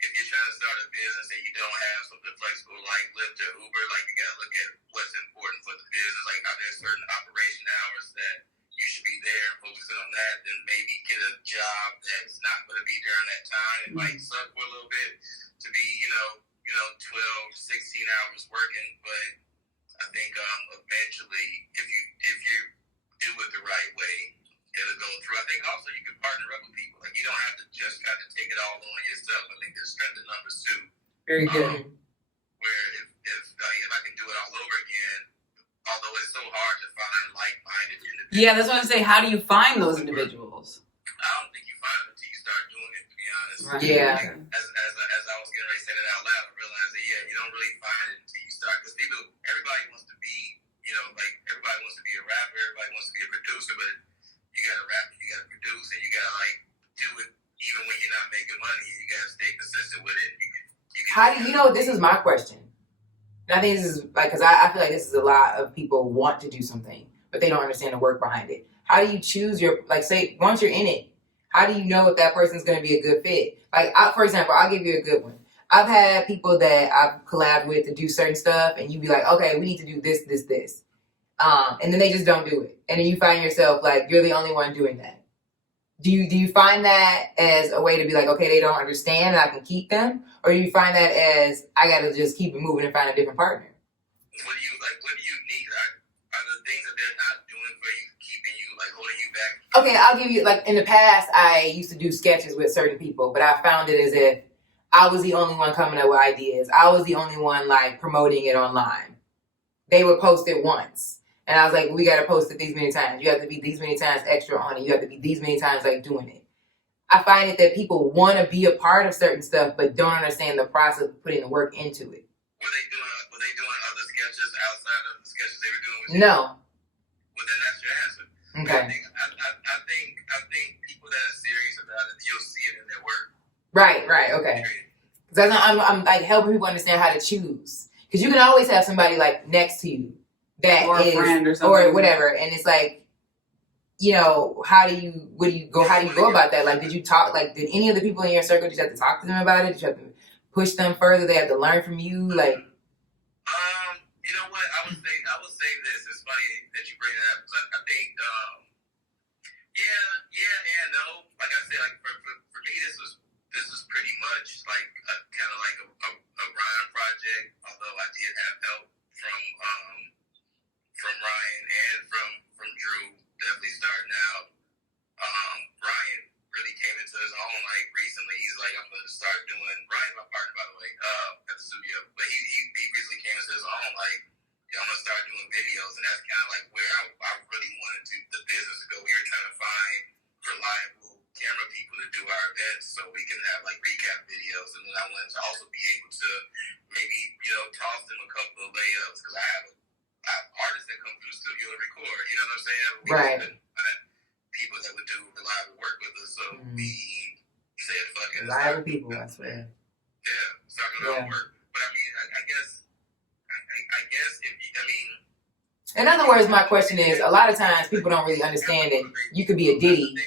if you're trying to start a business and you don't have something flexible like Lyft or Uber, like you gotta look at what's important for the business. Like, are there certain operation hours that you should be there and focusing on that? Then maybe get a job that's not going to be during that time. It might suck for a little bit to be, 12, 16 hours working, but I think eventually, if you do it the right way, it'll go through. I think also you can partner up with people. Like, you don't have to just kind of take it all on yourself. I think there's strength in numbers too. Very good. Where if I can do it all over again, although it's so hard to find like-minded individuals. Yeah, that's what I'm saying. How do you find those individuals? I don't think you find them until you start doing it, to be honest. Right. Yeah. Like, as I was getting ready to say that out loud, I realized that, you don't really find it until you start. Because everybody wants to be, everybody wants to be a rapper, everybody wants to be a producer, but you got to rap, you got to produce, and you got to, do it even when you're not making money, and you got to stay consistent with it. How do you know? This is my question. And I think this is because I feel like this is a lot of people want to do something, but they don't understand the work behind it. How do you choose say, once you're in it, how do you know if that person's going to be a good fit? For example, I'll give you a good one. I've had people that I've collabed with to do certain stuff, and you be like, okay, we need to do this, this, this. And then they just don't do it. And then you find yourself like, you're the only one doing that. Do you find that as a way to be like, okay, they don't understand and I can keep them? Or do you find that as, I got to just keep it moving and find a different partner? What do you need? Are the things that they're not doing for you keeping you, holding you back? Okay, I'll give you, in the past, I used to do sketches with certain people, but I found it as if I was the only one coming up with ideas. I was the only one, promoting it online. They would post it once. And I was like, we got to post it these many times. You have to be these many times extra on it. You have to be these many times, doing it. I find it that people want to be a part of certain stuff, but don't understand the process of putting the work into it. Were they doing other sketches outside of the sketches they were doing with you? No. Well, then that's your answer. Okay. I think people that are serious about it, you'll see it in their work. Right, okay. Because I'm helping people understand how to choose. Because you can always have somebody next to you that or a is, friend or something, or whatever, and it's how do you go about that? Did you talk? Did any of the people in your circle, did you have to talk to them about it? Did you have to push them further? They have to learn from you, You know what? I would say this. It's funny that you bring it up. I think, yeah and no. Like I said, for me, this was pretty much kind of a Ryan project. Although I did have help from Ryan and from Drew, definitely starting out. Ryan really came into his own recently. He's like, I'm gonna start doing. Ryan's my partner, by the way, at the studio. But he recently came into his own. I'm gonna start doing videos, and that's kind of where I really wanted the business to go. We were trying to find reliable camera people to do our events, so we can have recap videos. And then I wanted to also be able to maybe toss them a couple of layups because I have artists that come through the studio to record. You know what I'm saying? We Right. find people that would do reliable work with us. So we said, "Fuck it." reliable people? I swear. Yeah, start doing our work. But I mean, I guess if you, In other words, my question is, a lot of times people don't really understand that you could be a Diddy. You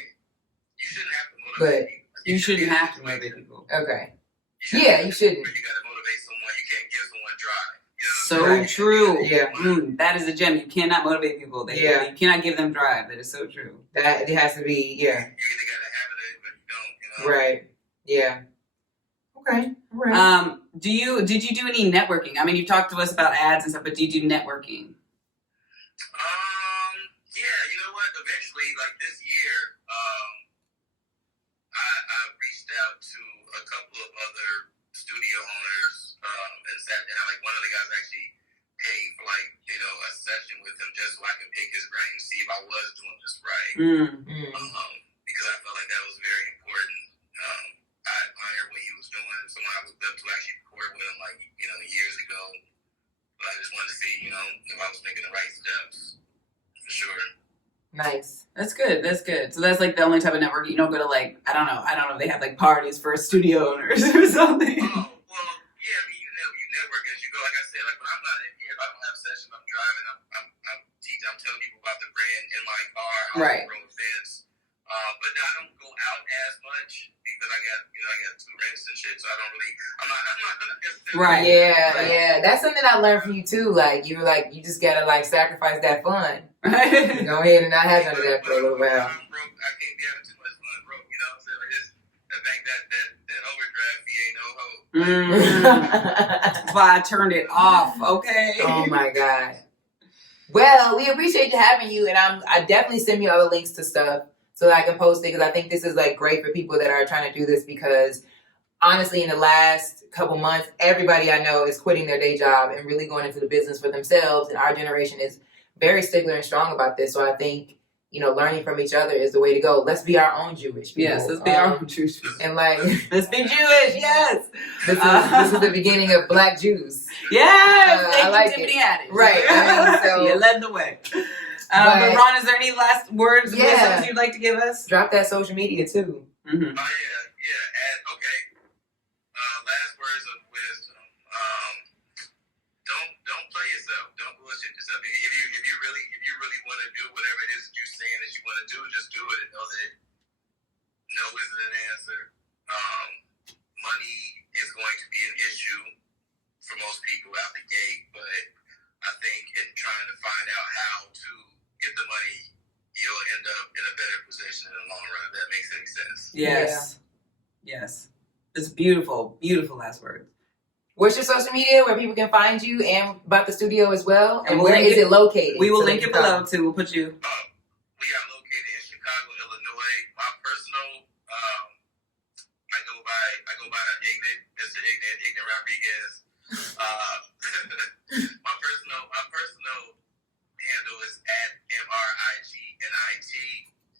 shouldn't have to But motivate people. You shouldn't have to motivate people. Okay. Yeah, you shouldn't. But you got to motivate someone. You can't give someone drive. You know So what I'm saying? true. Yeah. That is a gem. You cannot motivate people. You cannot give them drive. That is so true. That it has to be, yeah. You either got to have it, but you don't. Right. Yeah. Okay. All right. Did you do any networking? I mean, you talked to us about ads and stuff, but do you do networking? Yeah, you know what? Eventually, this year, I reached out to a couple of other studio owners and sat down. One of the guys actually paid for a session with him just so I could pick his brain and see if I was doing this right. Because I felt like that was very important. I admire what he was doing. Someone I looked up to actually record with him, like, years ago. But I just wanted to see, if I was making the right steps, for sure. Nice. That's good. That's good. So that's like the only type of network you don't go to, like, I don't know if they have like parties for studio owners or something. Oh, well, yeah, I mean, you network as you go. Like I said, like when I'm not in here, if I don't have sessions, I'm driving, I'm teaching, I'm telling people about the brand in my car, Right. Road events. But I don't go out as much because I got two rents and shit, so I'm not gonna necessarily. Right. Yeah. That's something I learned from you too. Like you just gotta like sacrifice that fun. Right. Go ahead and not have none of that for a little while. I'm broke. I can't be having too much fun broke. You know what I'm saying? Like the fact that overdraft fee ain't no hope. That's why I turned it off. Okay. Oh my God. Well, we appreciate you having you, and I definitely send you all the links to stuff so that I can post it because I think this is like great for people that are trying to do this because honestly, in the last couple months, everybody I know is quitting their day job and really going into the business for themselves, and our generation is very stickler and strong about this. So I think, learning from each other is the way to go. Let's be our own Jewish people. Yes, let's be our own Jewish. And like, Let's be Jewish. Yes. this is the beginning of Black Jews. Yes. Thank I you, like Tiffany it. Haddish. Right. So, you led the way. But Ron, is there any last words, Yeah. wisdoms you'd like to give us? drop that social media too. Mm-hmm. Oh yeah. Okay. Last words of wisdom. Don't play yourself. Don't bullshit yourself. If you really want to do whatever it is that you're saying that you want to do, just do it and know that no isn't an answer. Money is going to be an issue for most people out the gate, but I think in trying to find out how to get the money, you'll end up in a better position in the long run, if that makes any sense. Yes. Yes. It's beautiful, beautiful last words. What's your social media where people can find you and about the studio as well? And we'll where link is it located? We will so link they it can below come? too. We'll put you. We are located in Chicago, Illinois. My personal, I go by Mr. Ignan Rodriguez. My personal handle is at MRIGNIT,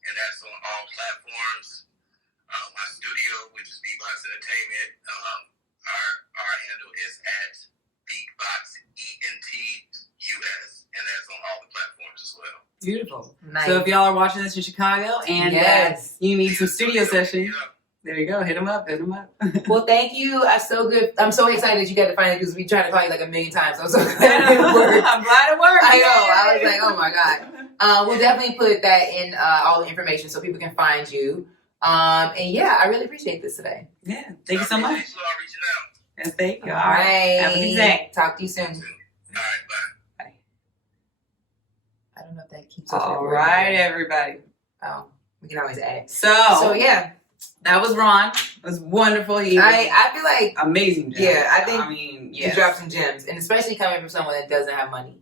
and that's on all platforms. My studio, which is Beatbox Entertainment, our handle is at BeatboxENTUS, and that's on all the platforms as well. Beautiful. Nice. So if y'all are watching this in Chicago and Yes. you need some studio sessions, Yeah. there you go. Hit them up. Well, thank you. I'm so excited that you got to find it because we tried to call you like a million times. So I'm so glad it worked. I'm glad it worked. I know. I was like, oh my God. We'll definitely put that in all the information so people can find you. And yeah, I really appreciate this today. Yeah. Thank you so much. Thanks for reaching out. Yes, thank you. All right. Have a good day. Talk to you soon. All right, bye. I don't know if that keeps us All recording. right, everybody. Oh, we can always add. So Yeah, that was Ron. It was wonderful. He was I feel like amazing. Job. Yeah, I think mean, you dropped some gems, and especially coming from someone that doesn't have money.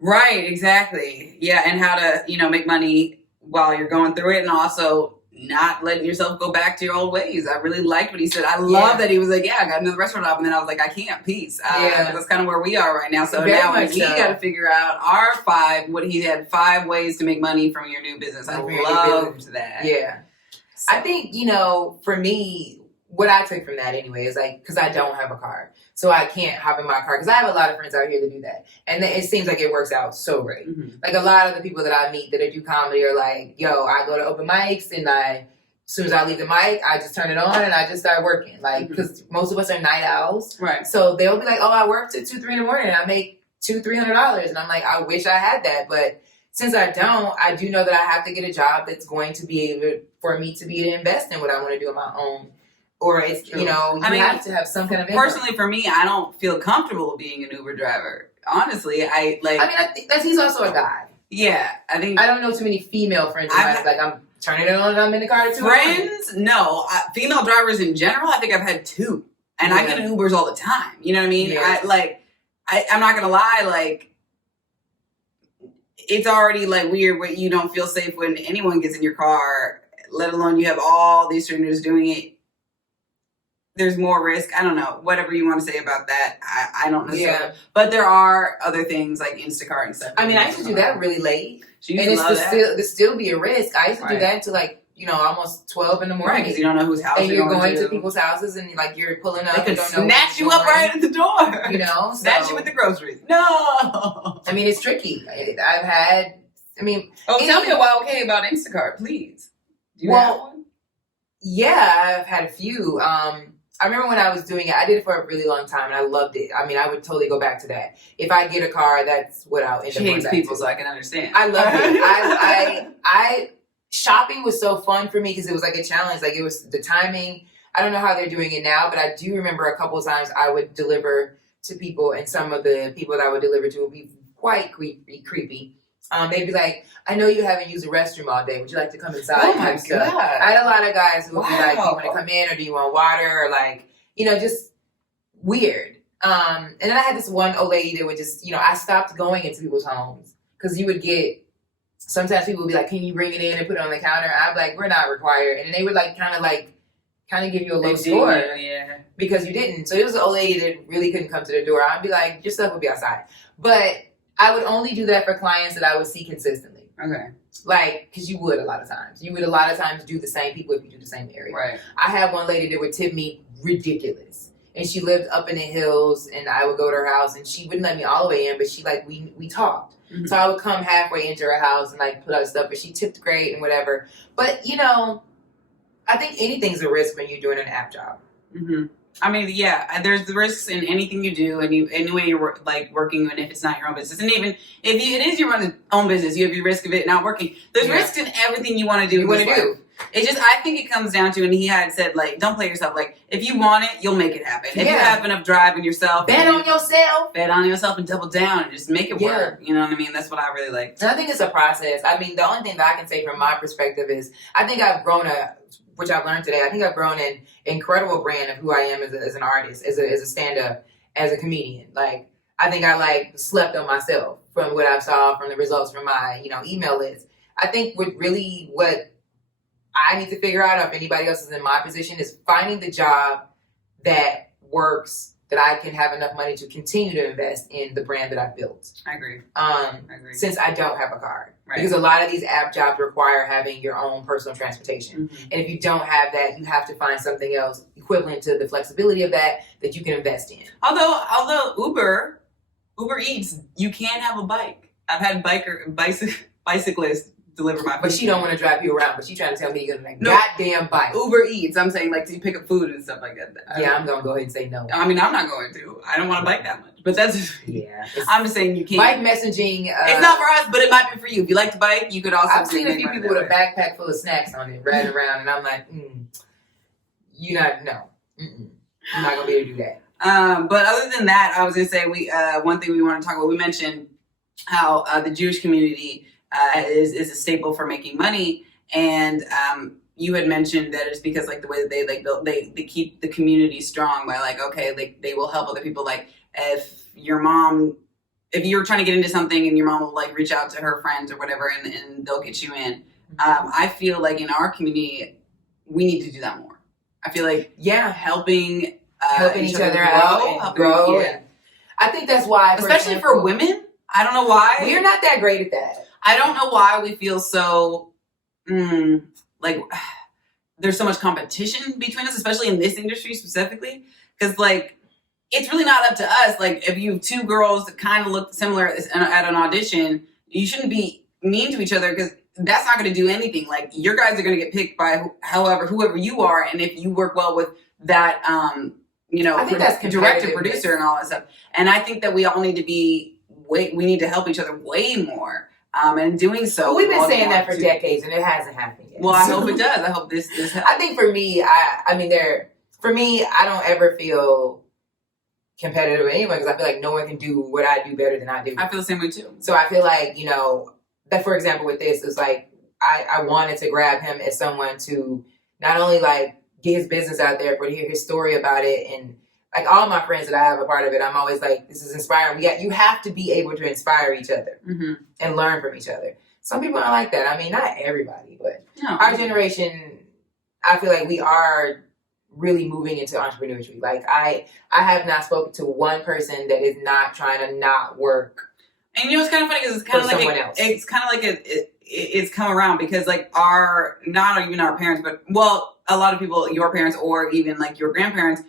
Right, exactly. Yeah, and how to, make money while you're going through it and also not letting yourself go back to your old ways. I really liked what he said. I love that he was like, yeah, I got another restaurant up, and then I was like, I can't, peace. That's kind of where we are right now. So Very now much we so. got to figure out our he had 5 ways to make money from your new business. I From your new loved that. Yeah. So- I think, for me, what I took from that anyway is like, because I don't have a car. So I can't hop in my car because I have a lot of friends out here that do that. And then it seems like it works out so great. Mhm. Like a lot of the people that I meet that do comedy are like, yo, I go to open mics and as soon as I leave the mic, I just turn it on and I just start working. Like, because most of us are night owls. Right. So they'll be like, oh, I work till 2, 3 in the morning and I make $200-$300. And I'm like, I wish I had that. But since I don't, I do know that I have to get a job that's going to be able for me to be able to invest in what I want to do on my own. Or it's, True. you have to have some kind of income. Personally, for me, I don't feel comfortable being an Uber driver. Honestly, I think he's also a guy. Yeah, I think I don't know too many female friends of mine. Like, I'm turning it on and I'm in the car at 2 friends. No, female drivers in general. I think I've had 2, and I get in Ubers all the time. You know what I mean? Yeah. I'm not gonna lie. Like, it's already like weird when you don't feel safe when anyone gets in your car. Let alone you have all these strangers doing it. There's more risk. I don't know. Whatever you want to say about that, I don't know. Yeah. But there are other things like Instacart and stuff. I mean, I used to do that really late. She used And to love it's that. to still be a risk. I used to do Right. that until like almost 12 in the morning. Right, because you don't know whose house and you're going to to people's houses, and like you're pulling up. They could you don't know snatch you up right at the door. Snatch you with the groceries. No. I mean, it's tricky. I've had. I mean, tell me okay about Instacart, please. Do you have one? Yeah, I've had a few. I remember when I was doing it, I did it for a really long time, and I loved it. I mean, I would totally go back to that. If I get a car, that's what I'll end up going back people, to. so I can understand. I love it. I shopping was so fun for me because it was like a challenge. Like, it was the timing. I don't know how they're doing it now, but I do remember a couple of times I would deliver to people, and some of the people that I would deliver to would be quite creepy. They'd be like, I know you haven't used the restroom all day. Would you like to come inside? Oh my God. I had a lot of guys who would be like, do you want to come in, or do you want water? Or like, just weird. And then I had this one old lady that would just, I stopped going into people's homes because you would get, sometimes people would be like, can you bring it in and put it on the counter? I'd be like, we're not required. And they would kind of give you a low score because you didn't. So it was an old lady that really couldn't come to the door. I'd be like, your stuff will be outside. But I would only do that for clients that I would see consistently. Okay. Like, because you would a lot of times. You would a lot of times do the same people if you do the same area. Right. I had one lady that would tip me ridiculous. And she lived up in the hills, and I would go to her house, and she wouldn't let me all the way in, but she, we talked. Mm-hmm. So I would come halfway into her house and, put out stuff, but she tipped great and whatever. But, I think anything's a risk when you're doing an app job. Mm-hmm. I mean, yeah, there's the risks in anything you do, and anyway you're working, and if it's not your own business, and even if it is your own business, you have your risk of it not working. There's risks in everything you want to do. It's just, I think it comes down to, and he had said, don't play yourself. If you want it, you'll make it happen. If you have enough drive in yourself, bet on yourself, and double down, and just make it work. You know what I mean? That's what I really like. And I think it's a process. I mean, the only thing that I can say from my perspective is, I think I've grown which I've learned today, I think I've grown an incredible brand of who I am as an artist, as a stand-up, as a comedian. I think I slept on myself from what I saw from the results from my, email list. I think what I need to figure out, if anybody else is in my position, is finding the job that works, that I can have enough money to continue to invest in the brand that I've built. I agree. Since I don't have a card. Right. Because a lot of these app jobs require having your own personal transportation. Mm-hmm. And if you don't have that, you have to find something else equivalent to the flexibility of that you can invest in. Although Uber Eats, you can have a bike. I've had bicyclists deliver my food. But she don't want to drive you around, but she trying to tell me you're going to goddamn bike. Uber Eats, I'm saying to pick up food and stuff like that. I'm going to go ahead and say no. I mean, I'm not going to. I don't want to bike that much. But that's... Yeah. I'm just saying you can't. Bike messaging... it's not for us, but it might be for you. If you like to bike, you could also... I've seen a few people with a backpack full of snacks on it, riding around, and I'm like, I'm not going to be able to do that. But other than that, I was going to say, one thing we want to talk about, we mentioned how the Jewish community is a staple for making money, and you had mentioned that it's because the way that they keep the community strong by they will help other people. If you're trying to get into something and your mom will reach out to her friends or whatever, and they'll get you in. I feel like in our community we need to do that more. I feel like helping each other out and grow. And I think that's why, especially for women, I don't know why we're not that great at that. I don't know why we feel so there's so much competition between us, especially in this industry specifically, because it's really not up to us. If you have two girls that kind of look similar at an audition, you shouldn't be mean to each other, because that's not going to do anything. Your guys are going to get picked by whoever you are, and if you work well with that, I think that's director, producer, and all that stuff. And I think that we all need to we need to help each other way more. And doing so, we've been saying that for decades, and it hasn't happened yet. Well, I hope it does. I hope this helps. I think for me, I don't ever feel competitive with anyone, because I feel like no one can do what I do better than I do. I feel the same way too. So I feel like, that, for example, with this, is I wanted to grab him as someone to not only get his business out there, but hear his story about it. And all my friends that I have a part of it, I'm always this is inspiring. You have to be able to inspire each other and learn from each other. Some people aren't like that. I mean, not everybody, but our generation, I feel like we are really moving into entrepreneurship. I have not spoken to one person that is not trying to not work. And what's kind of funny is it's kind of like someone else. It's kind of like it's come around because like not even our parents, but well, a lot of people, your parents or even like your grandparents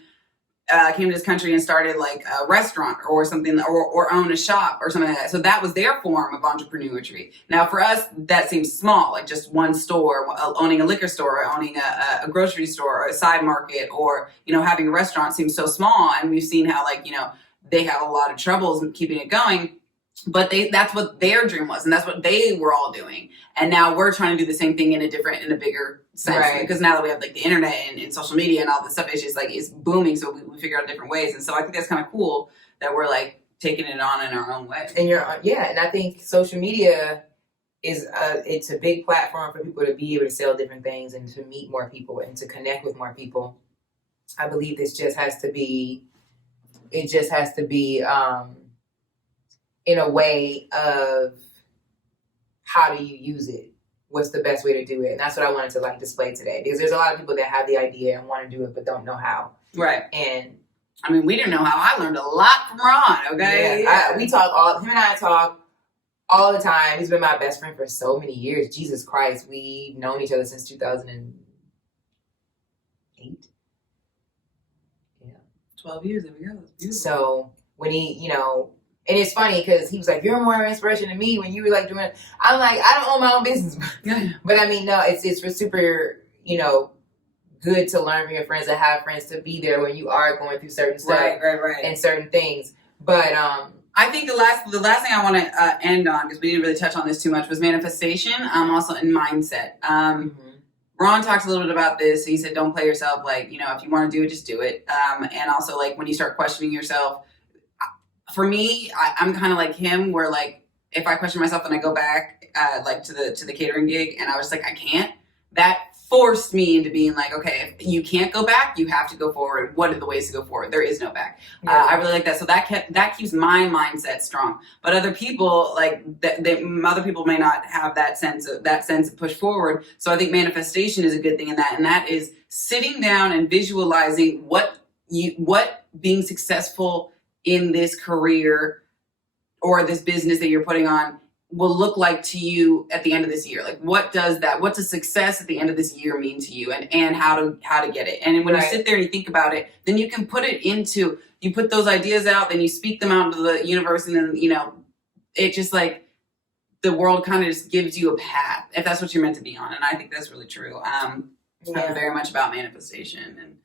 came to this country and started like a restaurant or something, or own a shop or something like that. So that was their form of entrepreneurship. Now for us, that seems small, like just one store, owning a liquor store, or owning a grocery store, or a side market, or, having a restaurant seems so small. And we've seen how like, they have a lot of troubles in keeping it going. But that's what their dream was, and that's what they were all doing. And now we're trying to do the same thing in a bigger sense. Right. Because now that we have like the internet and social media and all this stuff, it's just like, it's booming. So we figure out different ways. And so I think that's kind of cool that we're like taking it on in our own way. And and I think social media is it's a big platform for people to be able to sell different things and to meet more people and to connect with more people. I believe it just has to be in a way of how do you use it? What's the best way to do it? And that's what I wanted to like display today, because there's a lot of people that have the idea and want to do it but don't know how. Right. And I mean, we didn't know how. I learned a lot from Ron. Okay. Yeah. Him and I talk all the time. He's been my best friend for so many years. Jesus Christ, we've known each other since 2008. 12 years. There we go. That's beautiful. So when he, and it's funny because he was like, "You're more inspiration than me when you were like doing it." I'm like, I don't own my own business. Yeah. But I mean, no, it's super, good to learn from your friends, to have friends, to be there when you are going through certain stuff Right. and certain things. But I think the last thing I want to end on, because we didn't really touch on this too much, was manifestation. Also in mindset. Ron talked a little bit about this. He said, don't play yourself. Like, if you want to do it, just do it. And also like when you start questioning yourself, for me, I'm kind of like him, where like, if I question myself and I go back like to the catering gig and I was like, I can't, that forced me into being like, okay, if you can't go back, you have to go forward. What are the ways to go forward? There is no back. Yeah. I really like that. So that keeps my mindset strong. But other people, like other people may not have that sense of push forward. So I think manifestation is a good thing in that, and that is sitting down and visualizing what being successful in this career or this business that you're putting on will look like to you at the end of this year. Like, what does success at the end of this year mean to you, and how to get it? And when you sit there and you think about it, then you can you put those ideas out, then you speak them out into the universe, and then, it just like the world kind of just gives you a path, if that's what you're meant to be on. And I think that's really true. I'm very much about manifestation and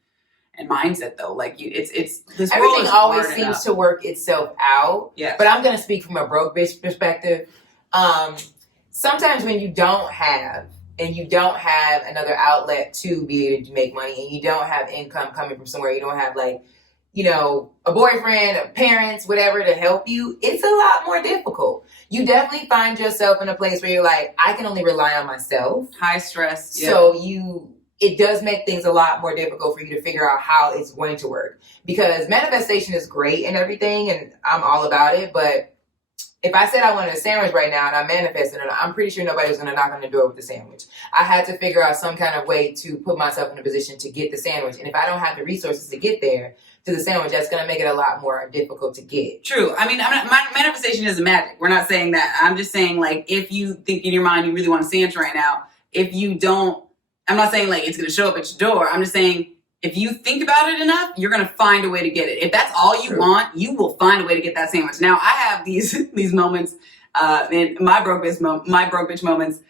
mindset, though. Like it's this everything always seems to work itself out. Yeah. But I'm gonna speak from a broke bitch perspective. Sometimes when you don't have another outlet to be able to make money, and you don't have income coming from somewhere, you don't have like, a boyfriend, parents, whatever to help you, it's a lot more difficult. You definitely find yourself in a place where you're like, I can only rely on myself. High stress. Yeah. So it does make things a lot more difficult for you to figure out how it's going to work, because manifestation is great and everything, and I'm all about it. But if I said I wanted a sandwich right now and I manifested it, I'm pretty sure nobody was going to knock on the door with the sandwich. I had to figure out some kind of way to put myself in a position to get the sandwich. And if I don't have the resources to get there to the sandwich, that's going to make it a lot more difficult to get. True. I mean, manifestation isn't magic. We're not saying that. I'm just saying, like, if you think in your mind you really want a sandwich right now, if you don't, I'm not saying like it's going to show up at your door. I'm just saying, if you think about it enough, you're going to find a way to get it. If that's all you want, you will find a way to get that sandwich. Now, I have these moments, in my broke bitch moments,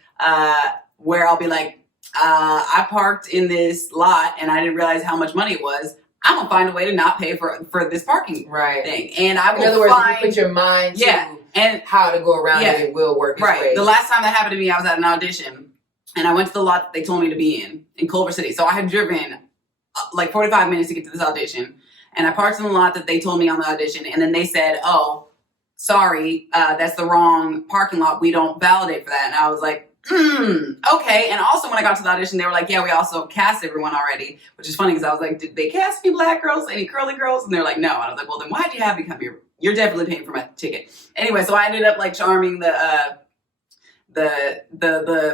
where I'll be like, I parked in this lot and I didn't realize how much money it was. I'm going to find a way to not pay for this parking thing. And I will, in other words, if you put your mind to and how to go around it, it will work its way. The last time that happened to me, I was at an audition and I went to the lot that they told me to be in Culver City. So I had driven like 45 minutes to get to this audition, and I parked in the lot that they told me on the audition, and then they said, oh, sorry, that's the wrong parking lot, we don't validate for that. And I was like, okay. And also when I got to the audition, they were like, yeah, we also cast everyone already, which is funny because I was like, did they cast any black girls, any curly girls? And they're like, no. And I was like, well, then why'd you have me come here? You're definitely paying for my ticket. Anyway, so I ended up like charming the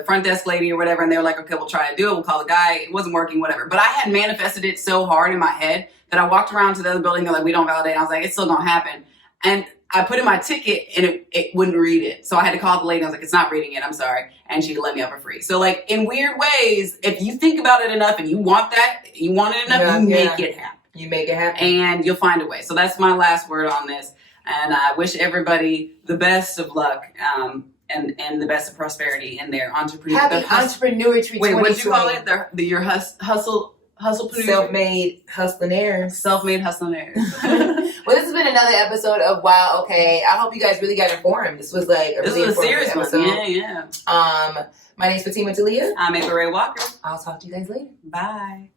front desk lady or whatever, and they were like, okay, we'll try to do it, we'll call the guy. It wasn't working, whatever. But I had manifested it so hard in my head that I walked around to the other building, they're like, we don't validate. And I was like, it's still gonna happen. And I put in my ticket and it wouldn't read it. So I had to call the lady. I was like, it's not reading it. I'm sorry. And she let me up for free. So like in weird ways, if you think about it enough and you want it enough, you make it happen. You make it happen. And you'll find a way. So that's my last word on this. And I wish everybody the best of luck and the best of prosperity in their entrepreneur. Happy Entrepreneurship. Wait, what did you call it? Your hustle Self-made hustlenaires. Self-made hustlenaires. Well, this has been another episode of Wow, Okay. I hope you guys really got informed. This was like a really serious episode. one. Yeah. My name's Fatima Talia. I'm Ava Ray Walker. I'll talk to you guys later. Bye.